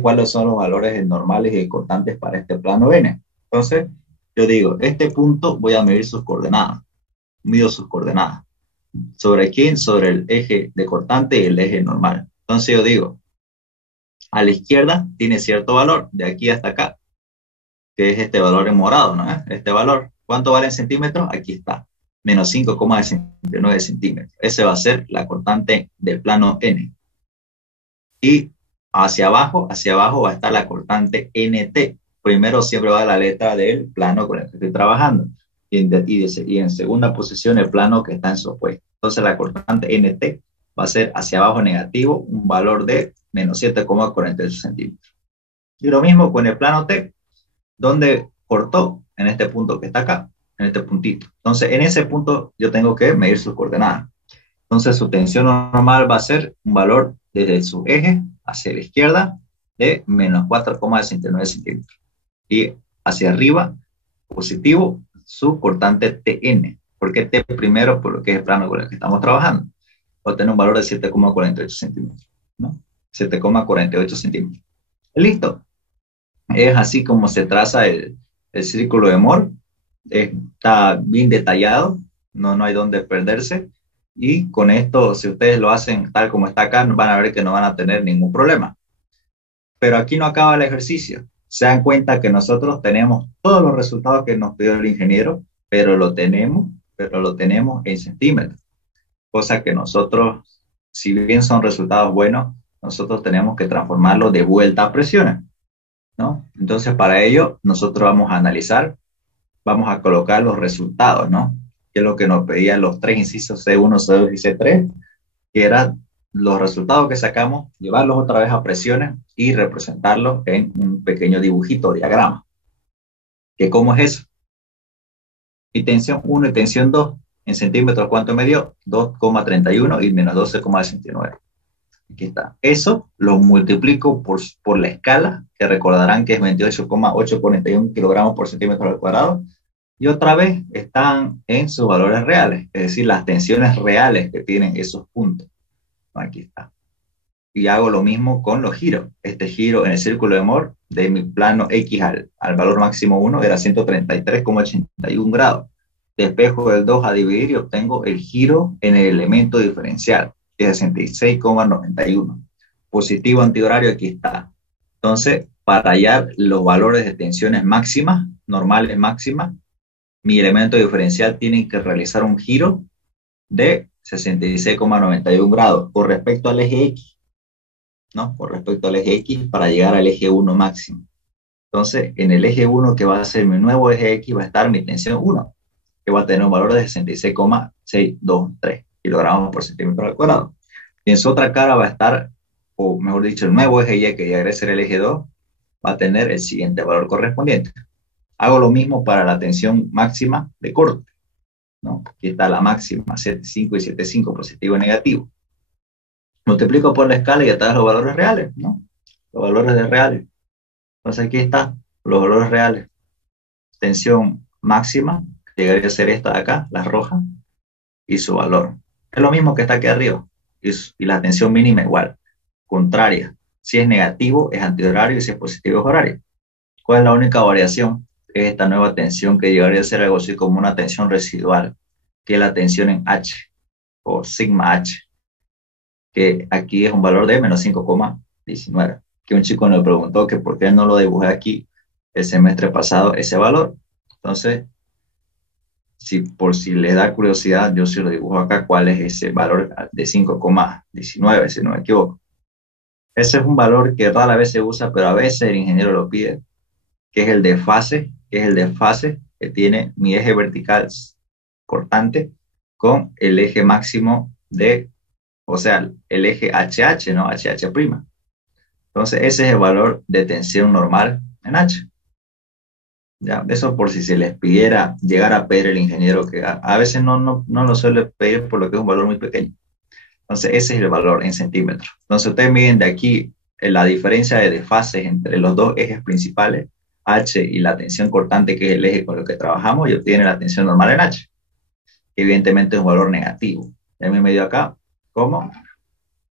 ¿Cuáles son los valores normales y cortantes para este plano N? Entonces, yo digo, este punto voy a medir sus coordenadas. Mido sus coordenadas. ¿Sobre quién? Sobre el eje de cortante y el eje normal. Entonces yo digo, a la izquierda tiene cierto valor, de aquí hasta acá, que es este valor en morado, ¿no? Este valor, ¿cuánto vale en centímetros? Aquí está, menos 5,69 centímetros. Ese va a ser la cortante del plano N. Y hacia abajo va a estar la cortante NT. Primero siempre va a la letra del plano con el que estoy trabajando. Y en segunda posición el plano que está en su opuesto. Entonces la cortante NT va a ser hacia abajo negativo, un valor de menos 7,48 centímetros. Y lo mismo con el plano T, donde cortó en este punto que está acá, en este puntito. Entonces en ese punto yo tengo que medir sus coordenadas. Entonces su tensión normal va a ser un valor desde su eje hacia la izquierda de menos 4,69 centímetros. Y hacia arriba, positivo, su cortante TN. ¿Por qué T primero? Por lo que es el plano con el que estamos trabajando. Va a tener un valor de 7,48 centímetros, ¿no? 7,48 centímetros. Listo. Es así como se traza el círculo de Moore. Está bien detallado, no hay donde perderse. Y con esto, si ustedes lo hacen tal como está acá, van a ver que no van a tener ningún problema. Pero aquí no acaba el ejercicio. Se dan cuenta que nosotros tenemos todos los resultados que nos pidió el ingeniero, pero lo tenemos en centímetros. Cosa que nosotros, si bien son resultados buenos, nosotros tenemos que transformarlos de vuelta a presiones, ¿no? Entonces, para ello, nosotros vamos a analizar, vamos a colocar los resultados, ¿no? Que es lo que nos pedían los tres incisos C1, C2 y C3, que eran los resultados que sacamos, llevarlos otra vez a presiones y representarlos en un pequeño dibujito, diagrama. ¿Que cómo es eso? Y tensión 1 y tensión 2 en centímetros, ¿cuánto me dio? 2,31 y menos 12,69. Aquí está. Eso lo multiplico por la escala, que recordarán que es 28,841 kilogramos por centímetro al cuadrado. Y otra vez están en sus valores reales, es decir, las tensiones reales que tienen esos puntos. Aquí está. Y hago lo mismo con los giros. Este giro en el círculo de Moore de mi plano X al valor máximo 1 era 133,81 grados. Despejo del 2 a dividir y obtengo el giro en el elemento diferencial, que es 66,91. Positivo antihorario, aquí está. Entonces, para hallar los valores de tensiones máximas, normales máximas, mi elemento diferencial tiene que realizar un giro de 66,91 grados con respecto al eje X, ¿no? Con respecto al eje X para llegar al eje 1 máximo. Entonces, en el eje 1, que va a ser mi nuevo eje X, va a estar mi tensión 1, que va a tener un valor de 66,623 kilogramos por centímetro al cuadrado. Y en su otra cara va a estar, o mejor dicho, el nuevo eje Y, que ya debe ser el eje 2, va a tener el siguiente valor correspondiente. Hago lo mismo para la tensión máxima de corte, ¿no? Aquí está la máxima, 7,5 y 7,5, positivo y negativo. Multiplico por la escala y atrás los valores reales, ¿no? Los valores de reales. Entonces aquí están los valores reales. Tensión máxima, que llegaría a ser esta de acá, la roja, y su valor. Es lo mismo que está aquí arriba. Y la tensión mínima igual, contraria. Si es negativo, es antihorario, y si es positivo, es horario. ¿Cuál es la única variación? Es esta nueva tensión que llegaría a ser algo así como una tensión residual, que es la tensión en H, o sigma H, que aquí es un valor de menos 5,19. Que un chico me preguntó que por qué no lo dibujé aquí el semestre pasado ese valor. Entonces, por si les da curiosidad, yo sí lo dibujo acá, cuál es ese valor de 5,19, si no me equivoco. Ese es un valor que rara vez se usa, pero a veces el ingeniero lo pide, que es el desfase que tiene mi eje vertical cortante con el eje máximo o sea, el eje HH, ¿no? HH'. Entonces, ese es el valor de tensión normal en H. Ya, eso por si se les pidiera llegar a pedir el ingeniero, que a veces no lo suele pedir por lo que es un valor muy pequeño. Entonces, ese es el valor en centímetros. Entonces, ustedes miden de aquí la diferencia de desfases entre los dos ejes principales, H y la tensión cortante, que es el eje con el que trabajamos, y obtienen la tensión normal en H. Evidentemente es un valor negativo. Ya me medio acá como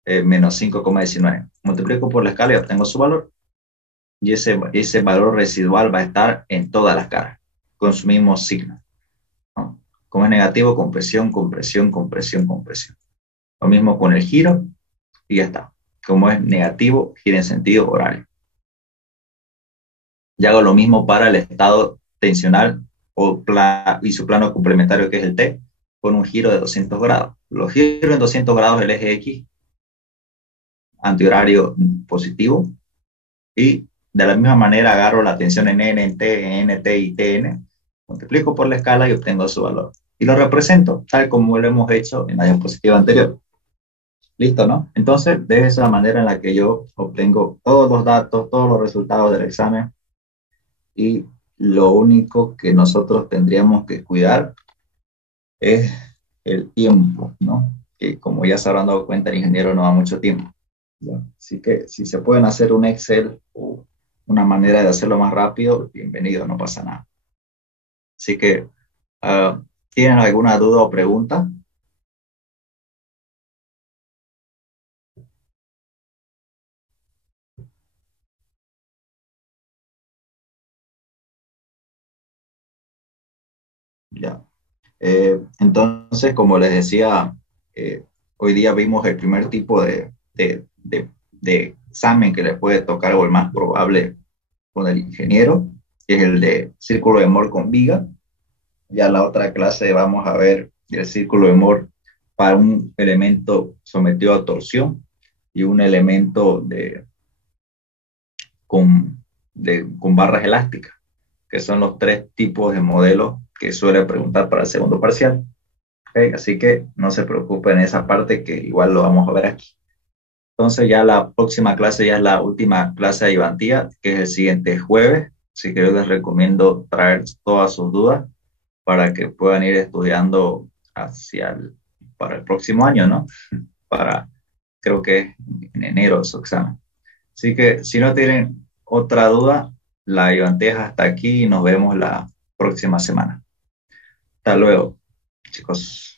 menos 5,19. Multiplico por la escala y obtengo su valor. Y ese valor residual va a estar en todas las caras, con su mismo signo, ¿no? Como es negativo, compresión, compresión, compresión, compresión. Lo mismo con el giro y ya está. Como es negativo, gira en sentido horario. Y hago lo mismo para el estado tensional y su plano complementario, que es el T, con un giro de 200 grados. Los giros en 200 grados del eje X, antihorario positivo, y de la misma manera agarro la tensión en N, en T, en NT y TN, multiplico por la escala y obtengo su valor. Y lo represento tal como lo hemos hecho en la diapositiva anterior. Listo, ¿no? Entonces, de esa manera en la que yo obtengo todos los datos, todos los resultados del examen, y lo único que nosotros tendríamos que cuidar es el tiempo, ¿no? Que como ya se habrán dado cuenta, el ingeniero no da mucho tiempo. ¿ya? Así que si se pueden hacer un Excel o una manera de hacerlo más rápido, bienvenido, no pasa nada. Así que, ah, ¿tienen alguna duda o pregunta? Ya. Entonces, como les decía, hoy día vimos el primer tipo de examen que le puede tocar o el más probable con el ingeniero, que es el de círculo de Moore con viga. Ya la otra clase vamos a ver el círculo de Moore para un elemento sometido a torsión y un elemento con, con barras elásticas, que son los tres tipos de modelos que suele preguntar para el segundo parcial. ¿Okay? Así que no se preocupen en esa parte que igual lo vamos a ver aquí. Entonces ya la próxima clase ya es la última clase de ayudantía, que es el siguiente jueves. Así que yo les recomiendo traer todas sus dudas para que puedan ir estudiando para el próximo año, ¿no? Para, creo que es en enero su examen. Así que si no tienen otra duda, la ayudantía es hasta aquí y nos vemos la próxima semana. Hasta luego, chicos.